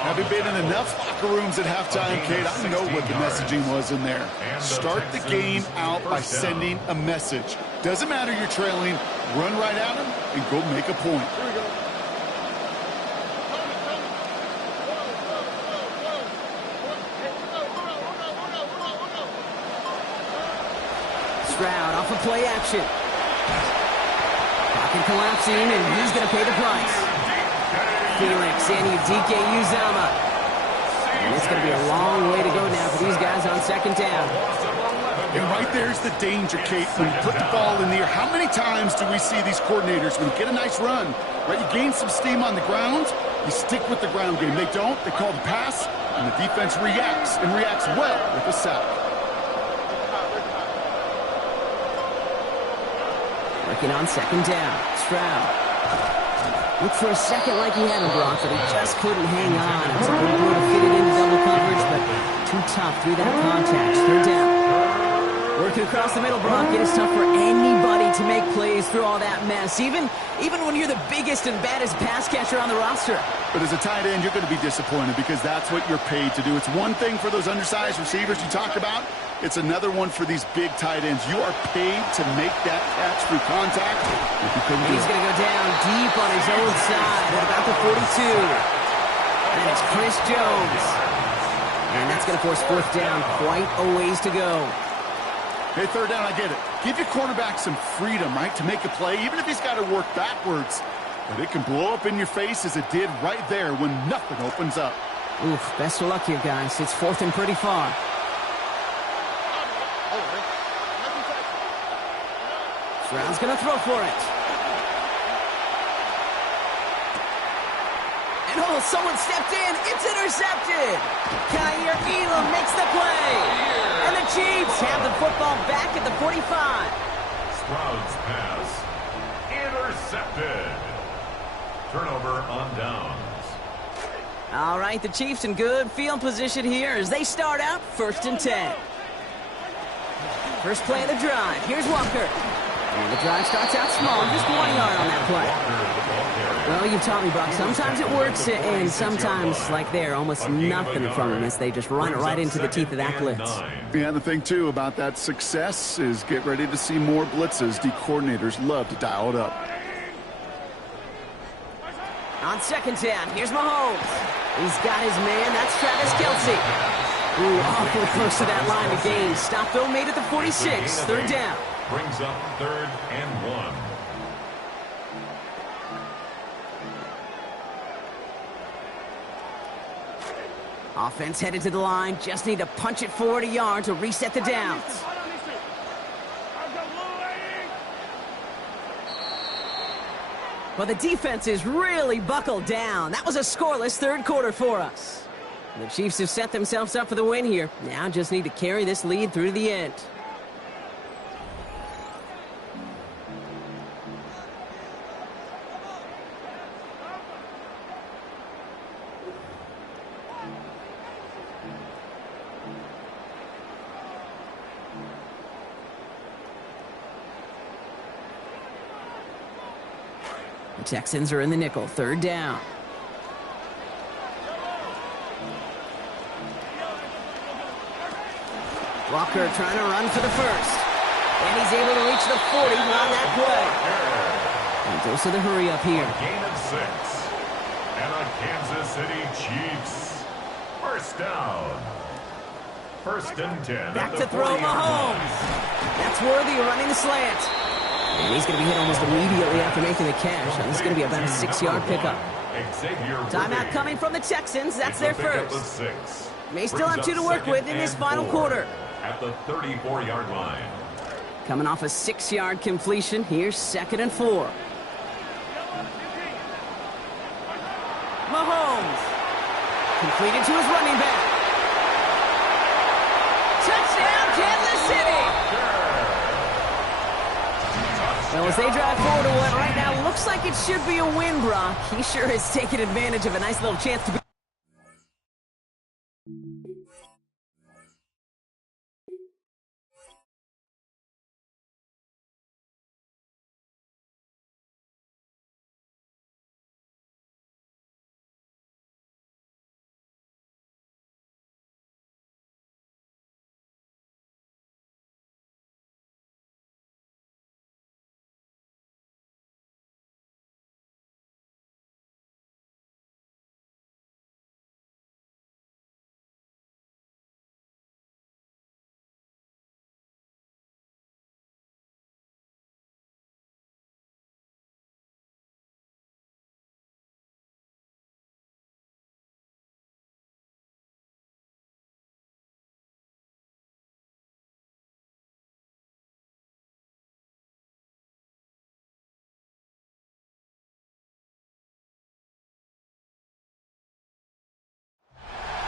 Having been in enough locker rooms at halftime, Kate, I know what the messaging was in there. Start the game out by sending a message. Doesn't matter you're trailing, run right at them and go make a point. Stroud off of play action. Pocket collapsing, and he's going to pay the price. Felix and Uzama. And it's going to be a long way to go now for these guys on 2nd down. And right there's the danger, Kate, when you put the ball in the air. How many times do we see these coordinators, when you get a nice run, right, you gain some steam on the ground, you stick with the ground game. They don't, they call the pass, and the defense reacts, and reacts well with a sack. Working on 2nd down. Stroud. Looked for a second like he had him, Brock, but he just couldn't hang on. It was a good move to fit it into double coverage, but too tough through that contact. 3rd down. Working across the middle, Brock. It is tough for anybody to make plays through all that mess, even when you're the biggest and baddest pass catcher on the roster. But as a tight end, you're going to be disappointed because that's what you're paid to do. It's one thing for those undersized receivers you talk about. It's another one for these big tight ends. You are paid to make that catch through contact. He's going to go down deep on his own side at about the 42. And it's Chris Jones. And that's going to force 4th down, quite a ways to go. Hey, 3rd down, I get it. Give your quarterback some freedom, right, to make a play, even if he's got to work backwards. But it can blow up in your face as it did right there when nothing opens up. Oof, best of luck here, guys. It's 4th and pretty far. Stroud's going to throw for it. And oh, someone stepped in. It's intercepted. Kaiir Elam makes the play. And the Chiefs have the football back at the 45. Stroud's pass intercepted. Turnover on downs. All right, the Chiefs in good field position here as they start out 1st and 10. First play of the drive. Here's Walker. And the drive starts out small, just 1 yard on that play. Well, you've taught me, Brock. Sometimes it works, and sometimes, like there, almost nothing from them as they just run it right into the teeth of that blitz. Yeah, the thing, too, about that success is get ready to see more blitzes. D coordinators love to dial it up. On second down, here's Mahomes. He's got his man. That's Travis Kelce. Ooh, awfully close to that line of gain. Stop, though, made it to 46. Third down. Brings up 3rd and 1. Offense headed to the line. Just need to punch it forward a yard to reset the downs. Well, the defense is really buckled down. That was a scoreless third quarter for us. The Chiefs have set themselves up for the win here. Now just need to carry this lead through to the end. The Texans are in the nickel. Third down. Walker trying to run for the first. And he's able to reach the 40 on that play. And goes to the hurry up here. A gain of 6. And a Kansas City Chiefs. First down. 1st and 10. Back to throw Mahomes. That's worthy of running the slant. And he's going to be hit almost immediately after making the catch. And this is going to be about a 6-yard pickup. Timeout coming from the Texans. That's their first. May still have 2 to work with in this final quarter. At the 34-yard line. Coming off a 6-yard completion. Here's 2nd and 4. Mahomes. Completed to his running back. Touchdown, Kansas City! Well, as they drive forward to what right now looks like it should be a win, Brock. He sure has taken advantage of a nice little chance to be.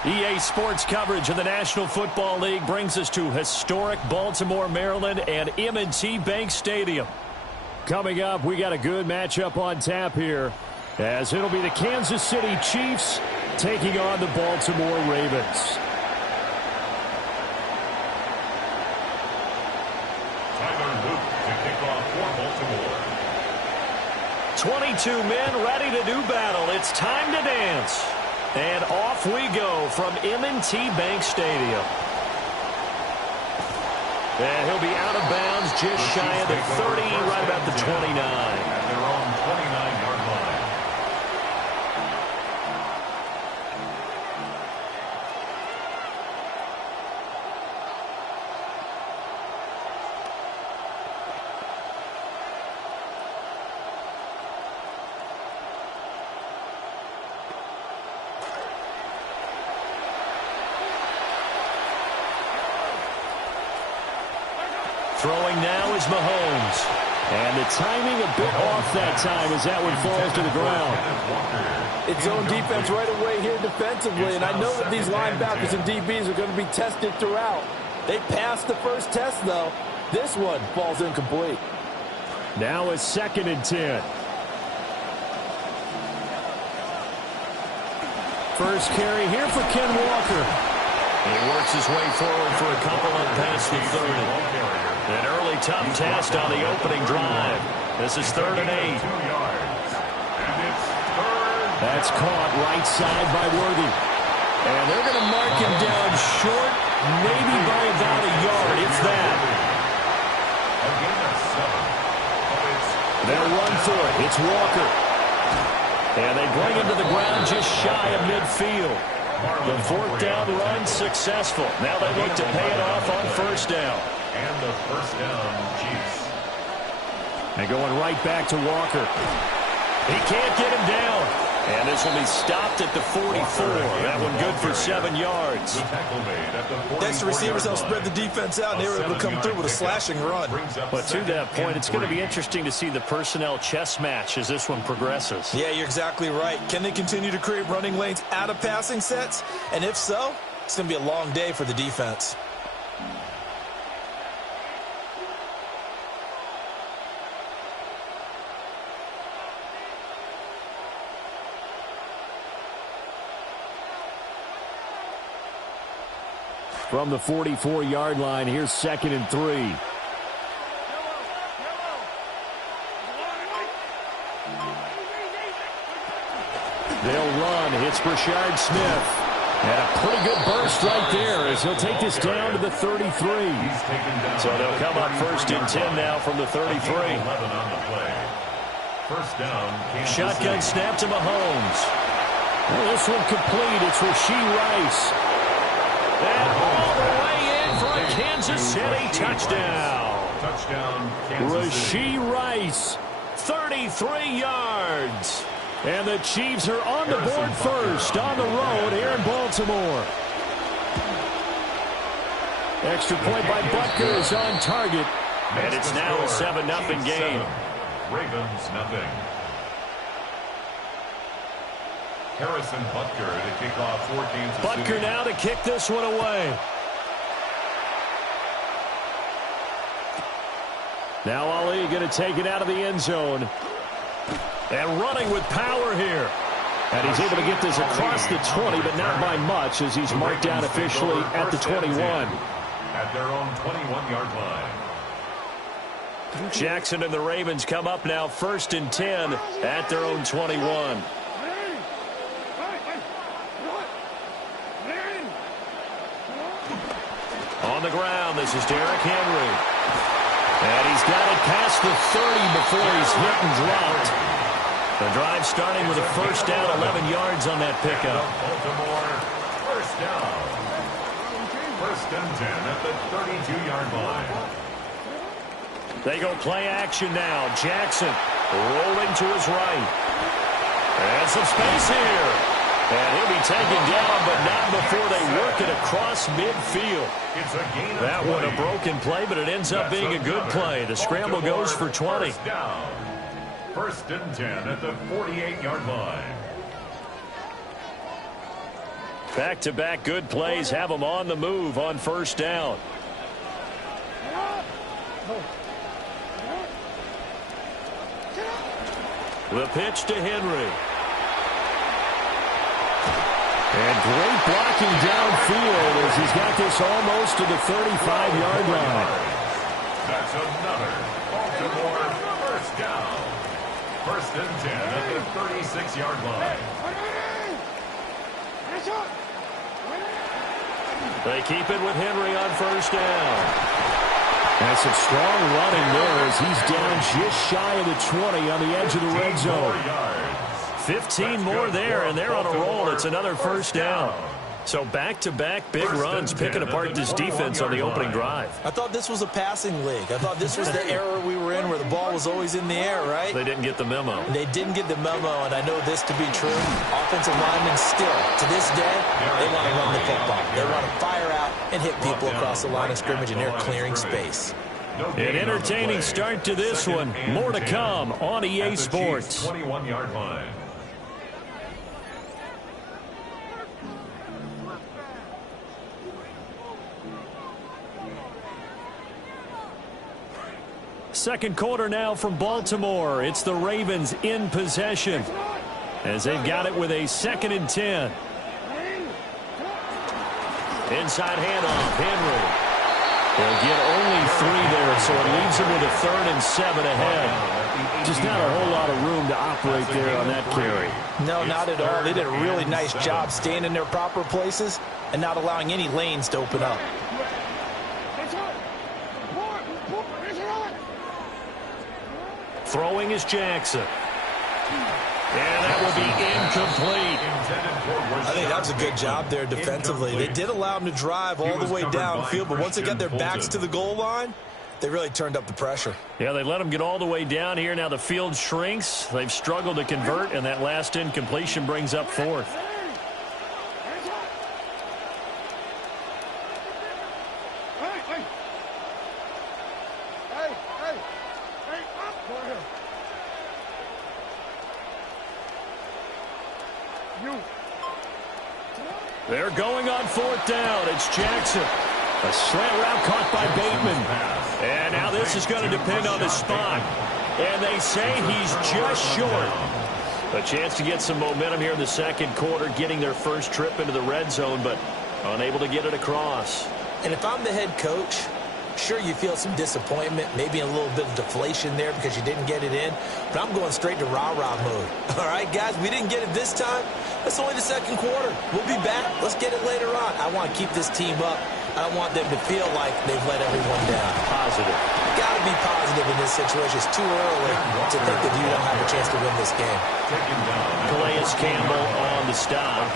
EA Sports coverage of the National Football League brings us to historic Baltimore, Maryland, and M&T Bank Stadium. Coming up, we got a good matchup on tap here, as it'll be the Kansas City Chiefs taking on the Baltimore Ravens. Tyler Luke to kick off for Baltimore. 22 men ready to do battle. It's time to dance. And off we go from M&T Bank Stadium. And he'll be out of bounds just shy of the 30, right about the 29. At their own 29-yard line. Throwing now is Mahomes. And the timing a bit off that time as that one falls to the ground. It's zone defense right away here defensively, and I know that these linebackers and DBs are going to be tested throughout. They passed the first test, though. This one falls incomplete. Now it's 2nd and 10. First carry here for Ken Walker. He works his way forward for a couple up past the 30. An early tough test on the opening drive. This is 3rd and 8. That's caught right side by Worthy. And they're going to mark him down short, maybe by about a yard, if that. They'll run for it. It's Walker. And they bring him to the ground just shy of midfield. The 4th down run successful. Now they look to pay it off on 1st down. And the 1st down, Chiefs. And going right back to Walker. He can't get him down. And this will be stopped at the 44. That one good for 7 yards. Next, the receivers help spread the defense out, and they were able to come through with a slashing run. But to that point, it's going to be interesting to see the personnel chess match as this one progresses. Yeah, you're exactly right. Can they continue to create running lanes out of passing sets? And if so, it's going to be a long day for the defense. From the 44-yard line, here's 2nd and 3. They'll run. It's Brashard Smith. And a pretty good burst right there as he'll take this down to the 33. So they'll come up 1st and 10 now from the 33. Shotgun snap to Mahomes. Well, this one complete. It's Rashee Rice. And all the way in for a Kansas City touchdown. Rashee Rice, 33 yards. And the Chiefs are on the board first on the road here in Baltimore. Extra point by Butker is on target. And it's now a 7-0 game. Ravens nothing. Harrison Butker to kick off for Kansas City. Butker now to kick this one away. Now Ali going to take it out of the end zone. And running with power here. And he's able to get this across the 20, but not by much as he's marked down officially at the 21. At their own 21-yard line. Jackson and the Ravens come up now 1st and 10 at their own 21. On the ground, this is Derrick Henry. And he's got it past the 30 before he's hit and dropped. The drive starting with a 1st down, 11 yards on that pickup. Baltimore, 1st down. 1st and 10 at the 32-yard line. They go play action now. Jackson rolling to his right. And some space here. And he'll be taken down, but not before they work it across midfield. That one a broken play, but it ends up being a good play. The scramble goes for 20. 1st and 10 at the 48-yard line. Back-to-back good plays have them on the move on 1st down. The pitch to Henry. And great blocking downfield as he's got this almost to the 35-yard line. That's another Baltimore 1st down. 1st and 10 at the 36-yard line. They keep it with Henry on 1st down. And some strong running there as he's down just shy of the 20 on the edge of the red zone. 15 more there, and they're on a roll. It's another 1st down. So back-to-back big runs, picking apart this defense on the opening drive. I thought this was a passing league. I thought this was the era we were in where the ball was always in the air, right? They didn't get the memo. They didn't get the memo, and I know this to be true. Offensive linemen still, to this day, they want to run the football. They want to fire out and hit people across the line of scrimmage, and they're clearing space. An entertaining start to this one. More to come on EA Sports. 21-yard line. Second quarter now from Baltimore. It's the Ravens in possession as they've got it with a 2nd and 10. Inside handoff, Henry. They'll get only 3 there, so it leaves them with a 3rd and 7 ahead. Just not a whole lot of room to operate there on that carry. No, not at all. They did a really nice job staying in their proper places and not allowing any lanes to open up. Throwing is Jackson. And that will be incomplete. I think that's a good job there defensively. They did allow them to drive all the way downfield, but once they got their backs to the goal line, they really turned up the pressure. Yeah, they let them get all the way down here. Now the field shrinks. They've struggled to convert, and that last incompletion brings up 4th. They're going on 4th down. It's Jackson. A slant route caught by Bateman. And now this is going to depend on the spot. And they say he's just short. A chance to get some momentum here in the second quarter, getting their first trip into the red zone, but unable to get it across. And if I'm the head coach, sure, you feel some disappointment, maybe a little bit of deflation there because you didn't get it in, but I'm going straight to rah-rah mode. All right, guys, we didn't get it this time. That's only the second quarter. We'll be back. Let's get it later on. I want to keep this team up. I don't want them to feel like they've let everyone down. Positive. Got to be positive in this situation. It's too early to think that you don't have a chance to win this game. Calais Campbell on the stop.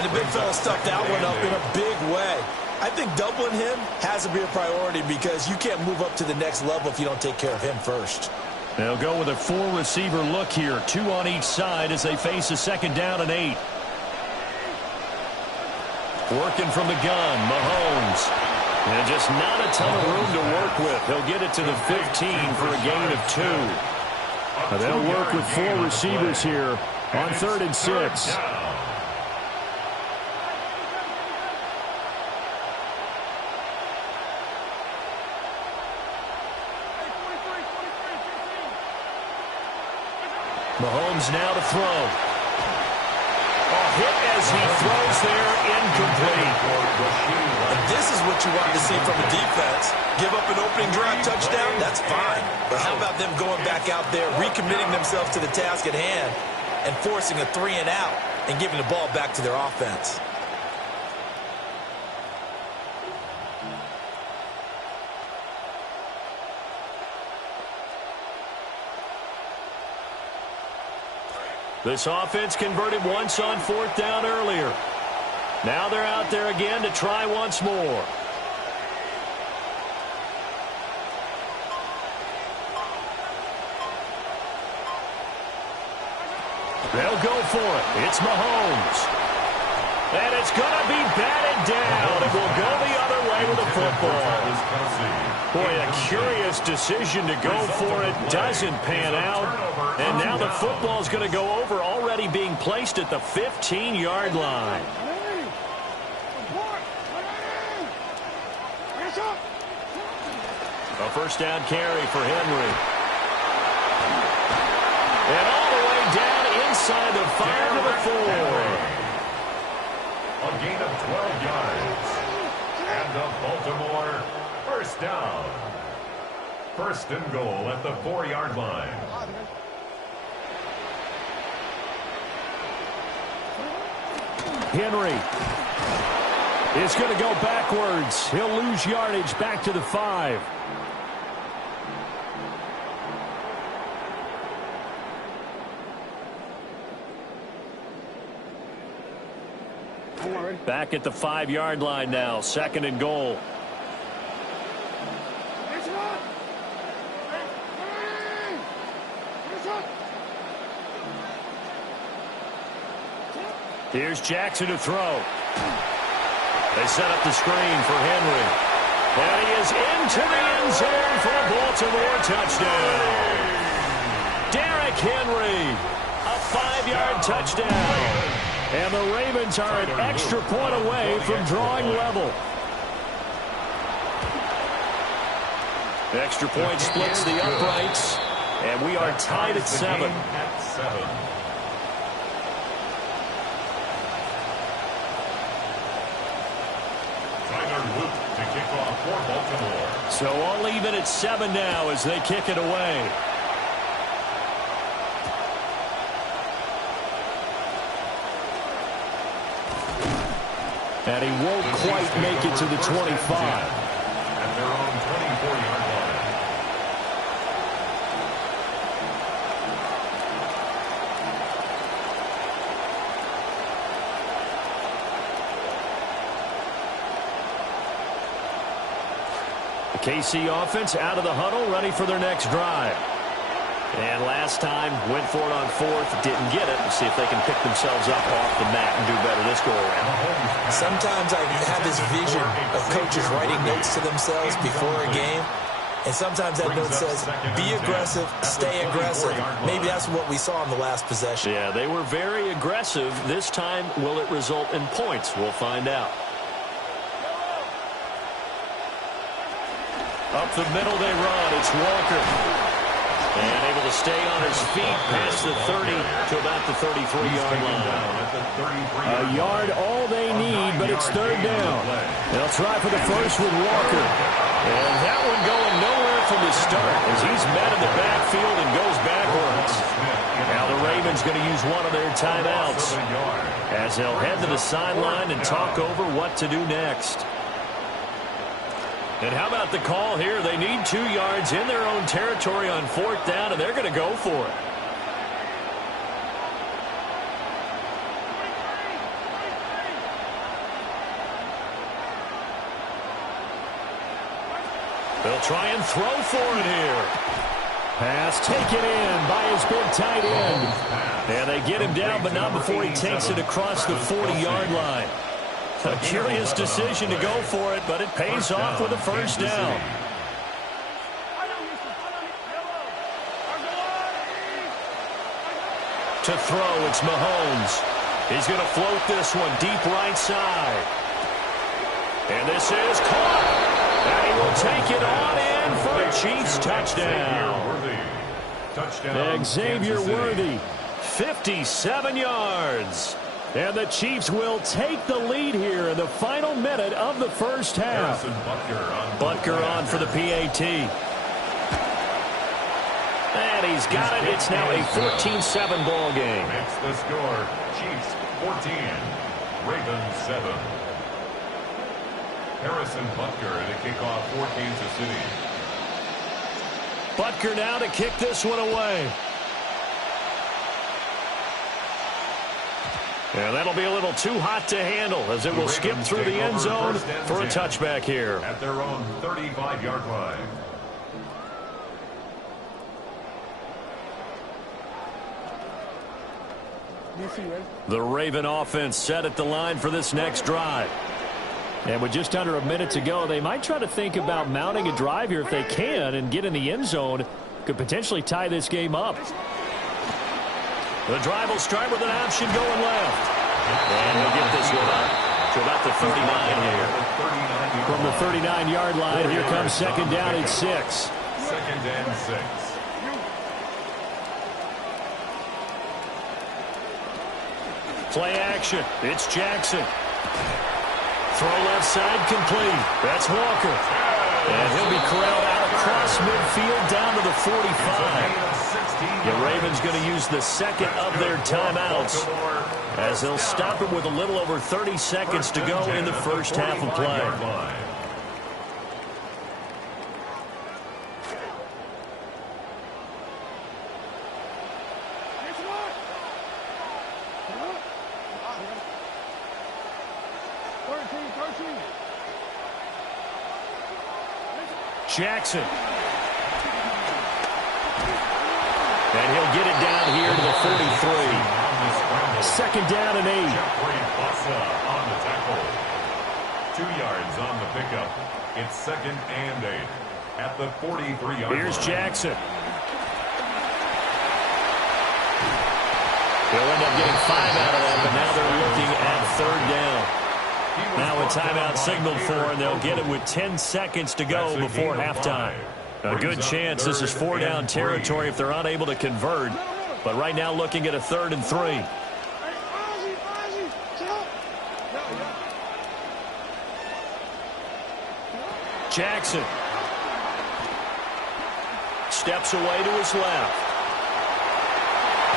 And the big fella stuffed that one up in a big way. I think doubling him has to be a priority because you can't move up to the next level if you don't take care of him first. They'll go with a 4-receiver look here, 2 on each side as they face a 2nd down and 8. Working from the gun, Mahomes. And just not a ton of room to work with. He'll get it to the 15 for a gain of 2. They'll work with 4 receivers here on 3rd and 6. Mahomes now to throw. A hit as he throws there, incomplete. And this is what you want to see from a defense. Give up an opening drive touchdown, that's fine. But how about them going back out there, recommitting themselves to the task at hand, and forcing a 3 and out, and giving the ball back to their offense? This offense converted once on 4th down earlier. Now they're out there again to try once more. They'll go for it. It's Mahomes. And it's going to be batted down. It will go the other way with the football. Boy, a curious decision to go for it. Doesn't pan out. And now the football's going to go over, already being placed at the 15-yard line. A 1st down carry for Henry. And all the way down inside the 5 to the 4. A gain of 12 yards. And the Baltimore 1st down. 1st and goal at the 4-yard line. Henry is going to go backwards. He'll lose yardage back to the 5. Back at the 5-yard line now, 2nd and goal. Here's Jackson to throw. They set up the screen for Henry. And he is into the end zone for a Baltimore touchdown. Derrick Henry, a 5-yard touchdown. And the Ravens are an extra point away from drawing level. The extra point splits the uprights. And we are tied at 7. kickoff for Baltimore. So all even at 7 now as they kick it away. And he won't quite make it to the 25. At their own 24-yard line. The KC offense out of the huddle, ready for their next drive. And last time, went for it on 4th, didn't get it. Let's see if they can pick themselves up off the mat and do better this go-around. Sometimes I have this vision of coaches writing notes to themselves before a game. And sometimes that note says, be aggressive, stay aggressive. Maybe that's what we saw in the last possession. Yeah, they were very aggressive. This time, will it result in points? We'll find out. Up the middle they run. It's Walker. And able to stay on his feet past the 30 to about the 33-yard line. A yard all they need, but it's 3rd down. They'll try for the first with Walker. And that one going nowhere from the start as he's met in the backfield and goes backwards. Now the Ravens going to use one of their timeouts as they'll head to the sideline and talk over what to do next. And how about the call here? They need 2 yards in their own territory on 4th down, and they're going to go for it. They'll try and throw for it here. Pass taken in by his big tight end. And they get him down, but not before he takes it across the 40-yard line. A curious decision to go for it, but it pays off with a first down. To throw, it's Mahomes. He's going to float this one deep right side. And this is caught. And he will take it on in for a Chiefs touchdown. Xavier Worthy, 57 yards. And the Chiefs will take the lead here in the final minute of the first half. Butker on for the PAT. And he's got it. It's now a 14-7 ball game. Makes the score. Chiefs 14, Ravens 7. Harrison Butker to kick off for Kansas City. Butker now to kick this one away. And that'll be a little too hot to handle as it will skip through the end zone for a touchback here. At their own 35-yard line. The Raven offense set at the line for this next drive. And with just under a minute to go, they might try to think about mounting a drive here if they can and get in the end zone. Could potentially tie this game up. The drive will start with an option going left. And he'll get this one up to about the 39 here. From the 39-yard line, here comes second down at 6. 2nd and 6. Play action. It's Jackson. Throw left side complete. That's Walker. And he'll be corralled out across midfield down to the 45. The Ravens going to use the second of their timeouts as they'll stop it with a little over 30 seconds to go in the first half of play. Jackson. And he'll get it down here to the 43. Second down and 8. On the tackle. 2 yards on the pickup. It's 2nd and 8 at the 43-yard line. Here's Jackson. They'll end up getting 5 out of that, but now they're looking at 3rd down. Now a timeout signaled for, and they'll get it with 10 seconds to go before halftime. A good chance this is 4-down territory if they're unable to convert. But right now looking at a 3rd and 3. Jackson. Steps away to his left.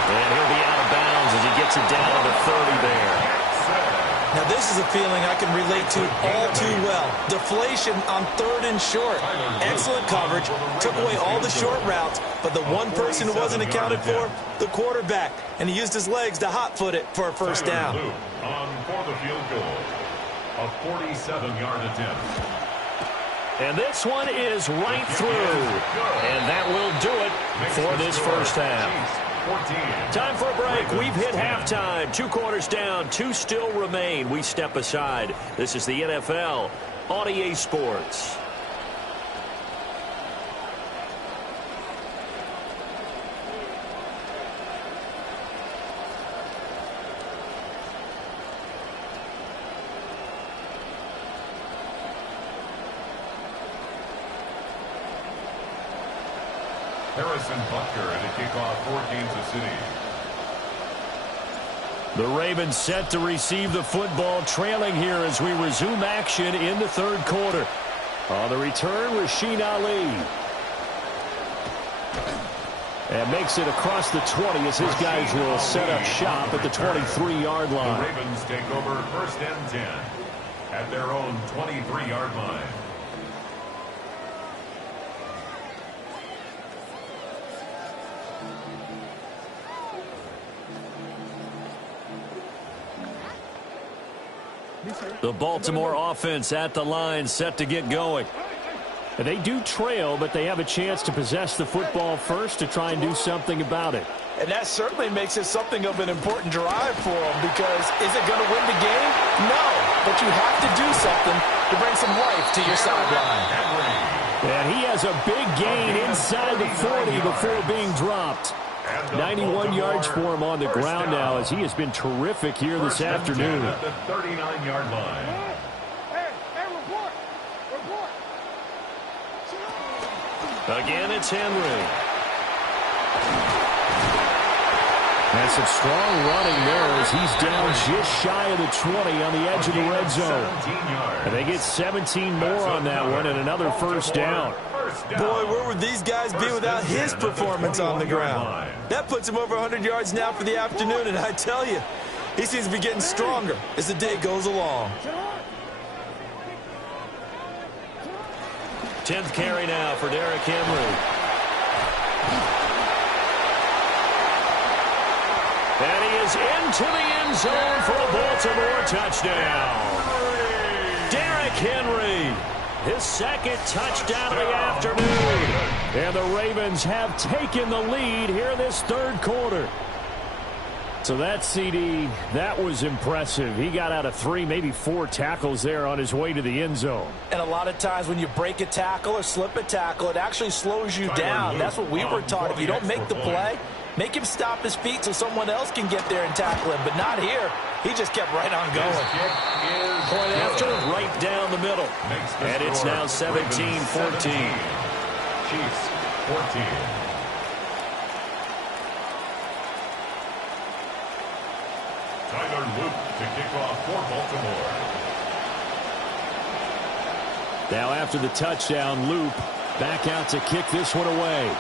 And he'll be out of bounds as he gets it down to the 30 there. Now, this is a feeling I can relate to all too well. Deflation on 3rd and short. Excellent coverage. Took away all the short routes. But the one person who wasn't accounted for, the quarterback. And he used his legs to hot-foot it for a first down. On for the field goal. A 47-yard attempt. And this one is right through. And that will do it for this first half. Time for a break. We've hit halftime. 2 quarters down. 2 still remain. We step aside. This is the NFL on EA Sports. Harrison Butker at a kickoff for Kansas City. The Ravens set to receive the football, trailing here as we resume action in the 3rd quarter. On the return, Rasheen Ali. And makes it across the 20 as his guys will set up shop at the 23-yard line. The Ravens take over 1st and 10 at their own 23-yard line. The Baltimore offense at the line, set to get going. They do trail, but they have a chance to possess the football first to try and do something about it. And that certainly makes it something of an important drive for them, because is it going to win the game? No, but you have to do something to bring some life to your sideline. And he has a big gain inside the 40 before being dropped. 91 yards for him on the ground now, as he has been terrific here this afternoon. At the 39-yard line. Again, it's Henry. And some strong running there as he's down just shy of the 20 on the edge of the red zone. And they get 17 more on that one and another first down. Boy, where would these guys be without his performance on the ground? That puts him over 100 yards now for the afternoon, and I tell you, he seems to be getting stronger as the day goes along. 10th carry now for Derrick Henry. And he is into the end zone for a Baltimore touchdown. Derrick Henry, his 2nd touchdown of the afternoon. And the Ravens have taken the lead here in this 3rd quarter. So that CD, that was impressive. He got out of 3, maybe 4 tackles there on his way to the end zone. And a lot of times when you break a tackle or slip a tackle, it actually slows you down. That's what we were taught. If you don't make the play, make him stop his feet so someone else can get there and tackle him. But not here. He just kept right on going. Point after, right down the middle. And it's now 17-14. Chiefs 14. Tyler Luke to kick off for Baltimore. Now after the touchdown, Loop back out to kick this one away.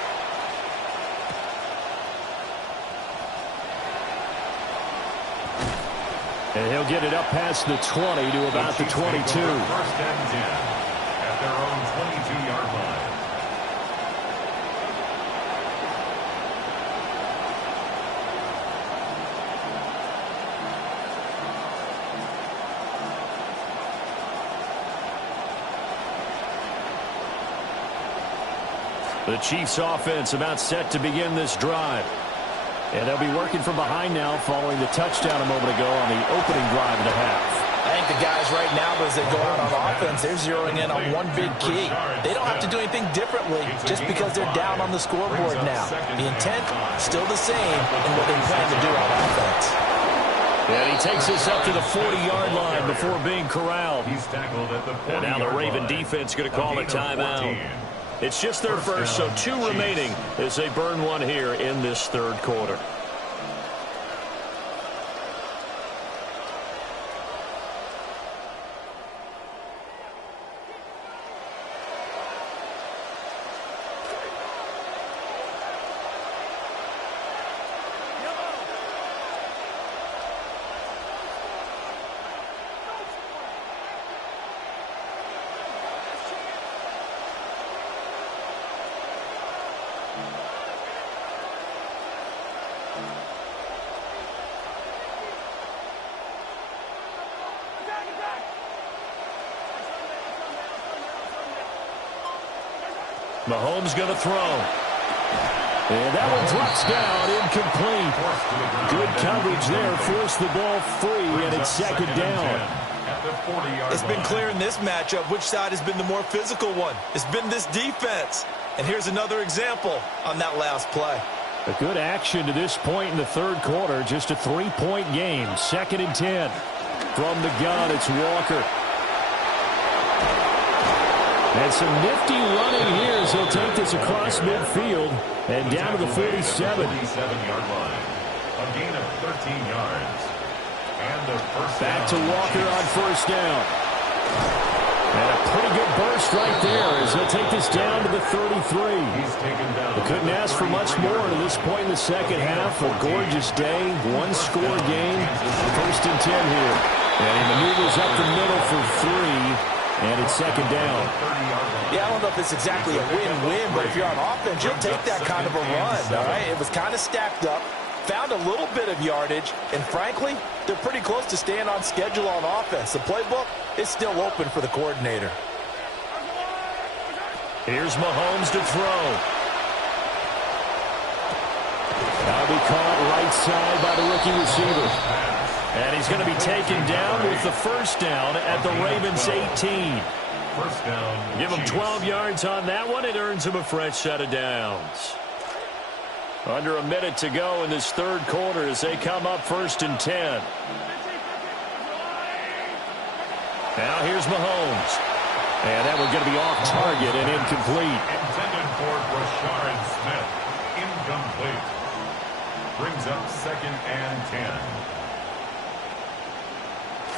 And he'll get it up past the 20 to about the 22. 1st and 10 at their own 22-yard line. The Chiefs offense about set to begin this drive. And they'll be working from behind now following the touchdown a moment ago on the opening drive of the half. I think the guys right now, as they go out on offense, they're zeroing in on one big key. They don't have to do anything differently just because they're down on the scoreboard now. The intent, still the same in what they plan to do on offense. And he takes this up to the 40-yard line before being corralled. He's tackled at the 40-yard line. And now the Raven defense going to call a timeout. It's just their first, so 2 remaining as they burn one here in this 3rd quarter. Mahomes going to throw. And that one drops down, incomplete. Good coverage there, forced the ball free, and it's second down. It's been clear in this matchup which side has been the more physical one. It's been this defense. And here's another example on that last play. A good action to this point in the third quarter. Just a 3-point game. 2nd and 10. From the gun, it's Walker. And some nifty running here as he'll take this across midfield and down to the 47. 47-yard line. A gain of 13 yards. And the first back to Walker on first down. And a pretty good burst right there as he'll take this down to the 33. They couldn't ask for much more to this point in the second half. A gorgeous day, one-score game. 1st and 10 here. And he maneuvers up the middle for 3, and it's second down. Yeah, I don't know if it's exactly a win-win, but if you're on offense, you'll take that kind of a run, all right? It was kind of stacked up, found a little bit of yardage, and frankly, they're pretty close to staying on schedule on offense. The playbook is still open for the coordinator. Here's Mahomes to throw. That'll be caught right side by the rookie receiver. And he's going to be taken down with the first down at the Ravens 18. First down. Give him 12 yards on that one. It earns him a fresh set of downs. Under a minute to go in this third quarter as they come up 1st and 10. Now here's Mahomes. And that one's going to be off target and incomplete. Intended for Rashard Smith. Incomplete. Brings up 2nd and 10.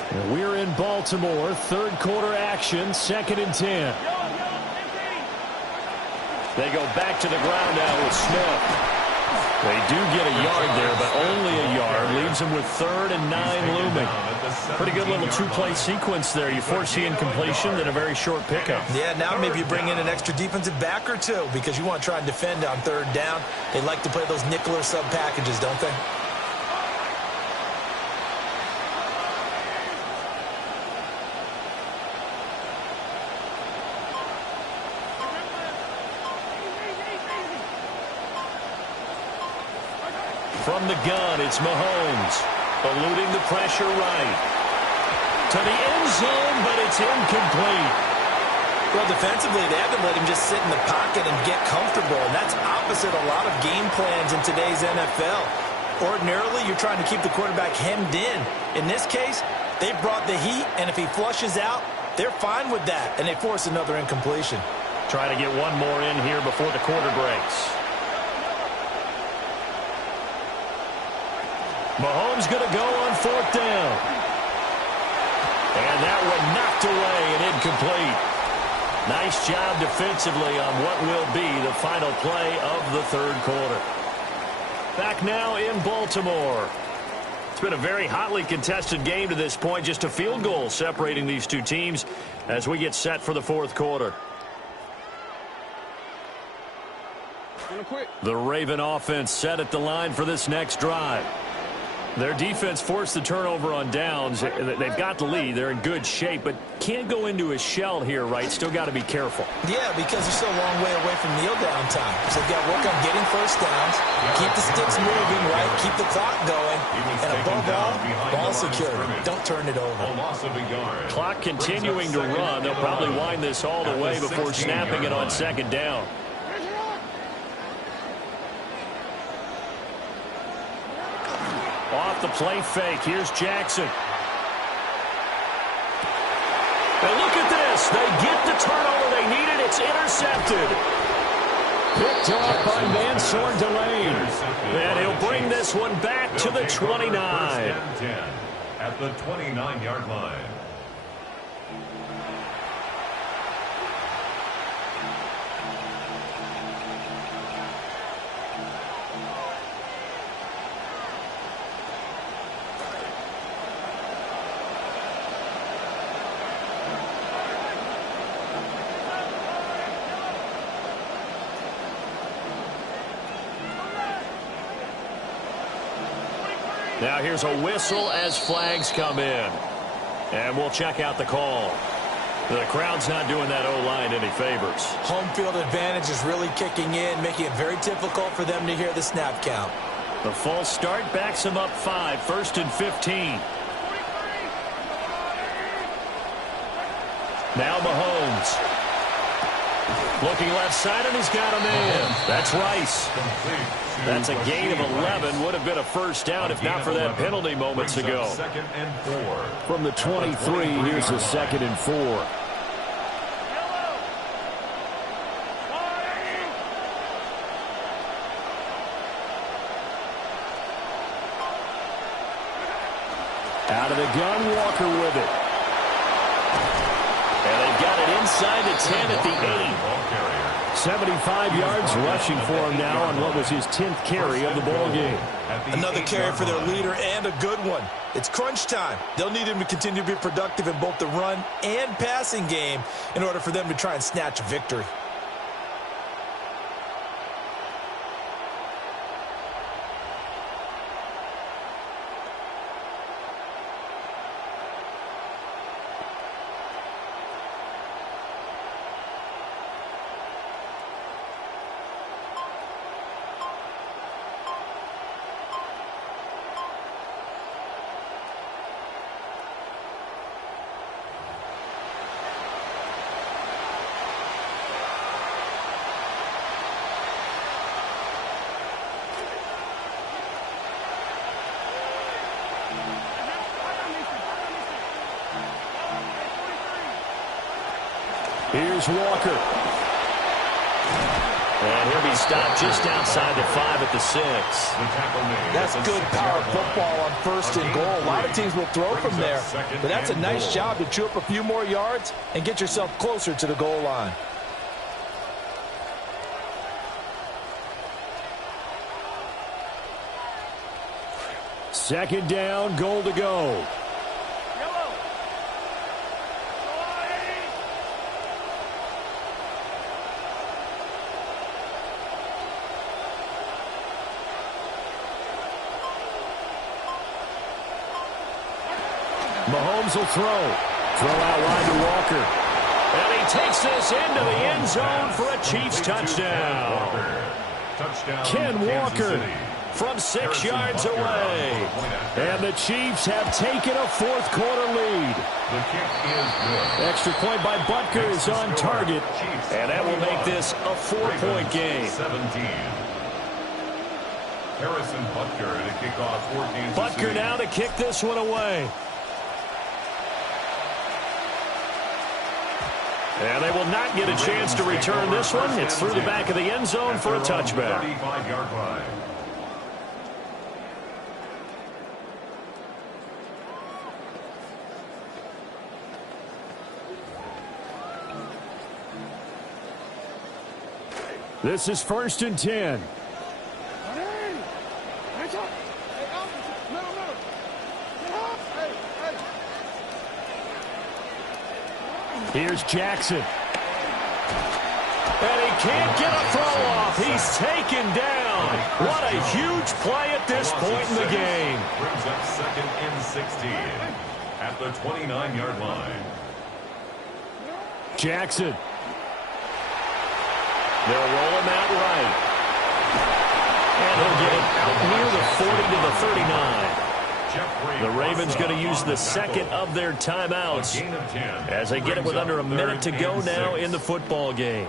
And we're in Baltimore. Third quarter action. 2nd and 10. They go back to the ground now with Smith. They do get a yard there, but only a yard. Leaves them with 3rd and 9 looming. Pretty good little two-play sequence there. You force the incompletion, then a very short pickup. Yeah, now maybe you bring in an extra defensive back or two because you want to try and defend on 3rd down. They like to play those nickel or sub packages, don't they? From the gun, it's Mahomes. Eluding the pressure right. To the end zone, but it's incomplete. Well, defensively, they haven't let him just sit in the pocket and get comfortable, and that's opposite a lot of game plans in today's NFL. Ordinarily, you're trying to keep the quarterback hemmed in. In this case, they brought the heat, and if he flushes out, they're fine with that, and they force another incompletion. Trying to get one more in here before the quarter breaks. Mahomes going to go on 4th down. And that one knocked away and incomplete. Nice job defensively on what will be the final play of the third quarter. Back now in Baltimore. It's been a very hotly contested game to this point. Just a field goal separating these two teams as we get set for the fourth quarter. The Raven offense set at the line for this next drive. Their defense forced the turnover on downs. They've got the lead. They're in good shape, but can't go into a shell here, right? Still got to be careful. Yeah, because they're still a long way away from kneel down time. So they've got to work on getting first downs, keep the sticks moving, right? Keep the clock going. And above all, ball security. Don't turn it over. Clock continuing to run. They'll probably wind this all the way before snapping it on 2nd down. Off the play fake. Here's Jackson. And look at this. They get the turnover they needed. It's intercepted. Picked off by Mansour Delane. And he'll bring this one back to the 29. At the 29-yard line. Now here's a whistle as flags come in. And we'll check out the call. The crowd's not doing that O-line any favors. Home field advantage is really kicking in, making it very difficult for them to hear the snap count. The false start backs him up 5, 1st and 15. Now Mahomes. Looking left side, and he's got a man. That's Rice. That's a gain of 11. Would have been a first down if not for that penalty moments ago. From the 23, here's a 2nd and 4. Out of the gun, Walker with it. And they've got it inside the 10 at the 8. 75 yards rushing for him now on what was his 10th carry of the ball game. Another carry for their leader, and a good one. It's crunch time. They'll need him to continue to be productive in both the run and passing game in order for them to try and snatch a victory. Here's Walker. And he'll be stopped just outside the 5 at the 6. That's good power football on 1st and goal. A lot of teams will throw from there, but that's a nice job to chew up a few more yards and get yourself closer to the goal line. Second down, goal to go. Mahomes will throw. Throw out wide to Walker. And he takes this into the end zone for a Chiefs touchdown. Ken Walker from 6 yards away. And the Chiefs have taken a 4th quarter lead. The kick is good. Extra point by Butker is on target. And that will make this a 4-point game. 17. Harrison Butker to kick off for Kansas Butker City. now to kick this one away. And they will not get a chance to return this one. It's through the back of the end zone for a touchback. 35-yard line. This is 1st and 10. Here's Jackson. And he can't get a throw off. He's taken down. What a huge play at this point in the game. Brings up 2nd and 16 at the 29-yard line. Jackson. They'll roll him out right. And he'll get it out near the 40 to the 39. The Ravens going to use the 2nd of their timeouts as they get it with under a minute to go now in the football game.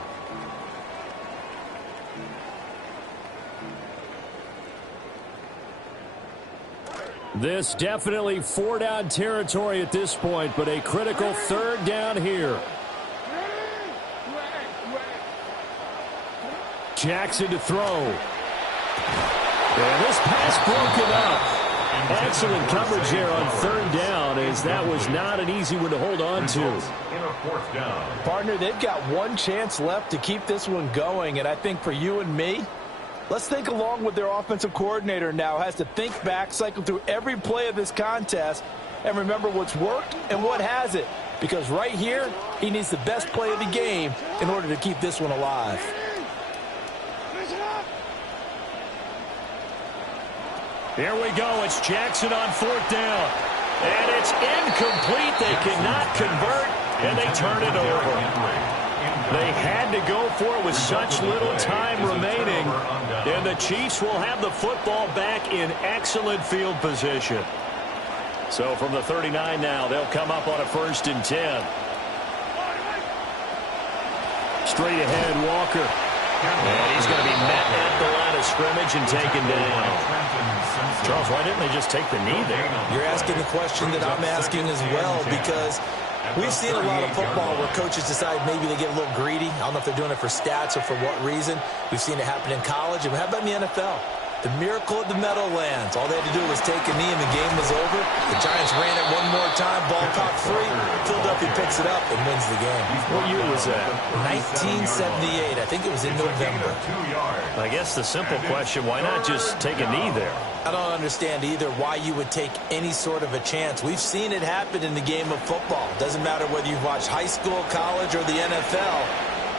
This definitely 4-down territory at this point, but a critical 3rd down here. Jackson to throw. And this pass broken up. Excellent coverage there on 3rd down, as that was not an easy one to hold on to. In a 4th down. Partner, they've got one chance left to keep this one going, and I think for you and me, let's think along with their offensive coordinator now. Has to think back, cycle through every play of this contest, and remember what's worked and what hasn't. Because right here, he needs the best play of the game in order to keep this one alive. Here we go. It's Jackson on 4th down. And it's incomplete. They cannot convert. and they turn it over. They had to go for it with such little time remaining, and the Chiefs will have the football back in excellent field position. So from the 39 now, they'll come up on a 1st and 10. Straight ahead, Walker. And he's going to be met at the line of scrimmage and taken down. Charles, why didn't they just take the knee there? You're asking the question that I'm asking as well, because we've seen a lot of football where coaches decide maybe they get a little greedy. I don't know if they're doing it for stats or for what reason. We've seen it happen in college. And how about in the NFL? The miracle at the Meadowlands. All they had to do was take a knee and the game was over. The Giants ran it one more time. Ball caught free. Philadelphia picks it up and wins the game. What year was that? 1978. I think it was in November. I guess the simple question, why not just take a knee there? I don't understand either why you would take any sort of a chance. We've seen it happen in the game of football. Doesn't matter whether you've watched high school, college, or the NFL.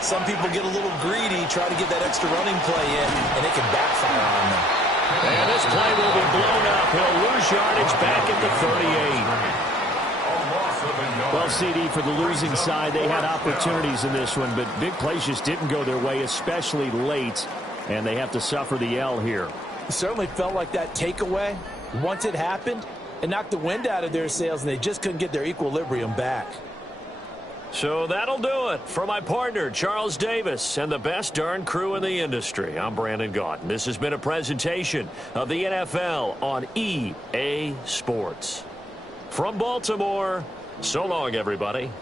Some people get a little greedy, try to get that extra running play in, and it can backfire on them. And this play will be blown up. He'll lose yardage back at the 38. Well, CD, for the losing side, they had opportunities in this one, but big plays just didn't go their way, especially late, and they have to suffer the L here. It certainly felt like that takeaway, once it happened, it knocked the wind out of their sails, and they just couldn't get their equilibrium back. So that'll do it for my partner, Charles Davis, and the best darn crew in the industry. I'm Brandon Gaudin. This has been a presentation of the NFL on EA Sports. From Baltimore, so long, everybody.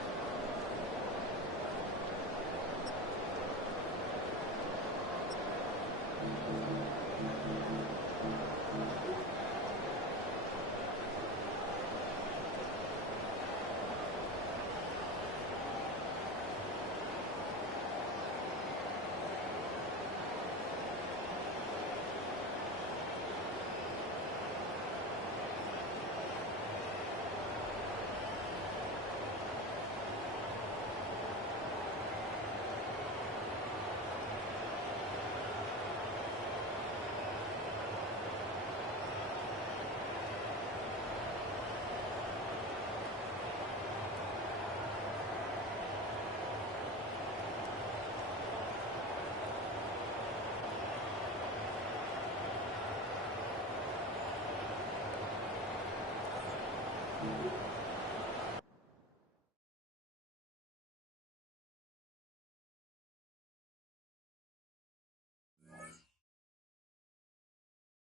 You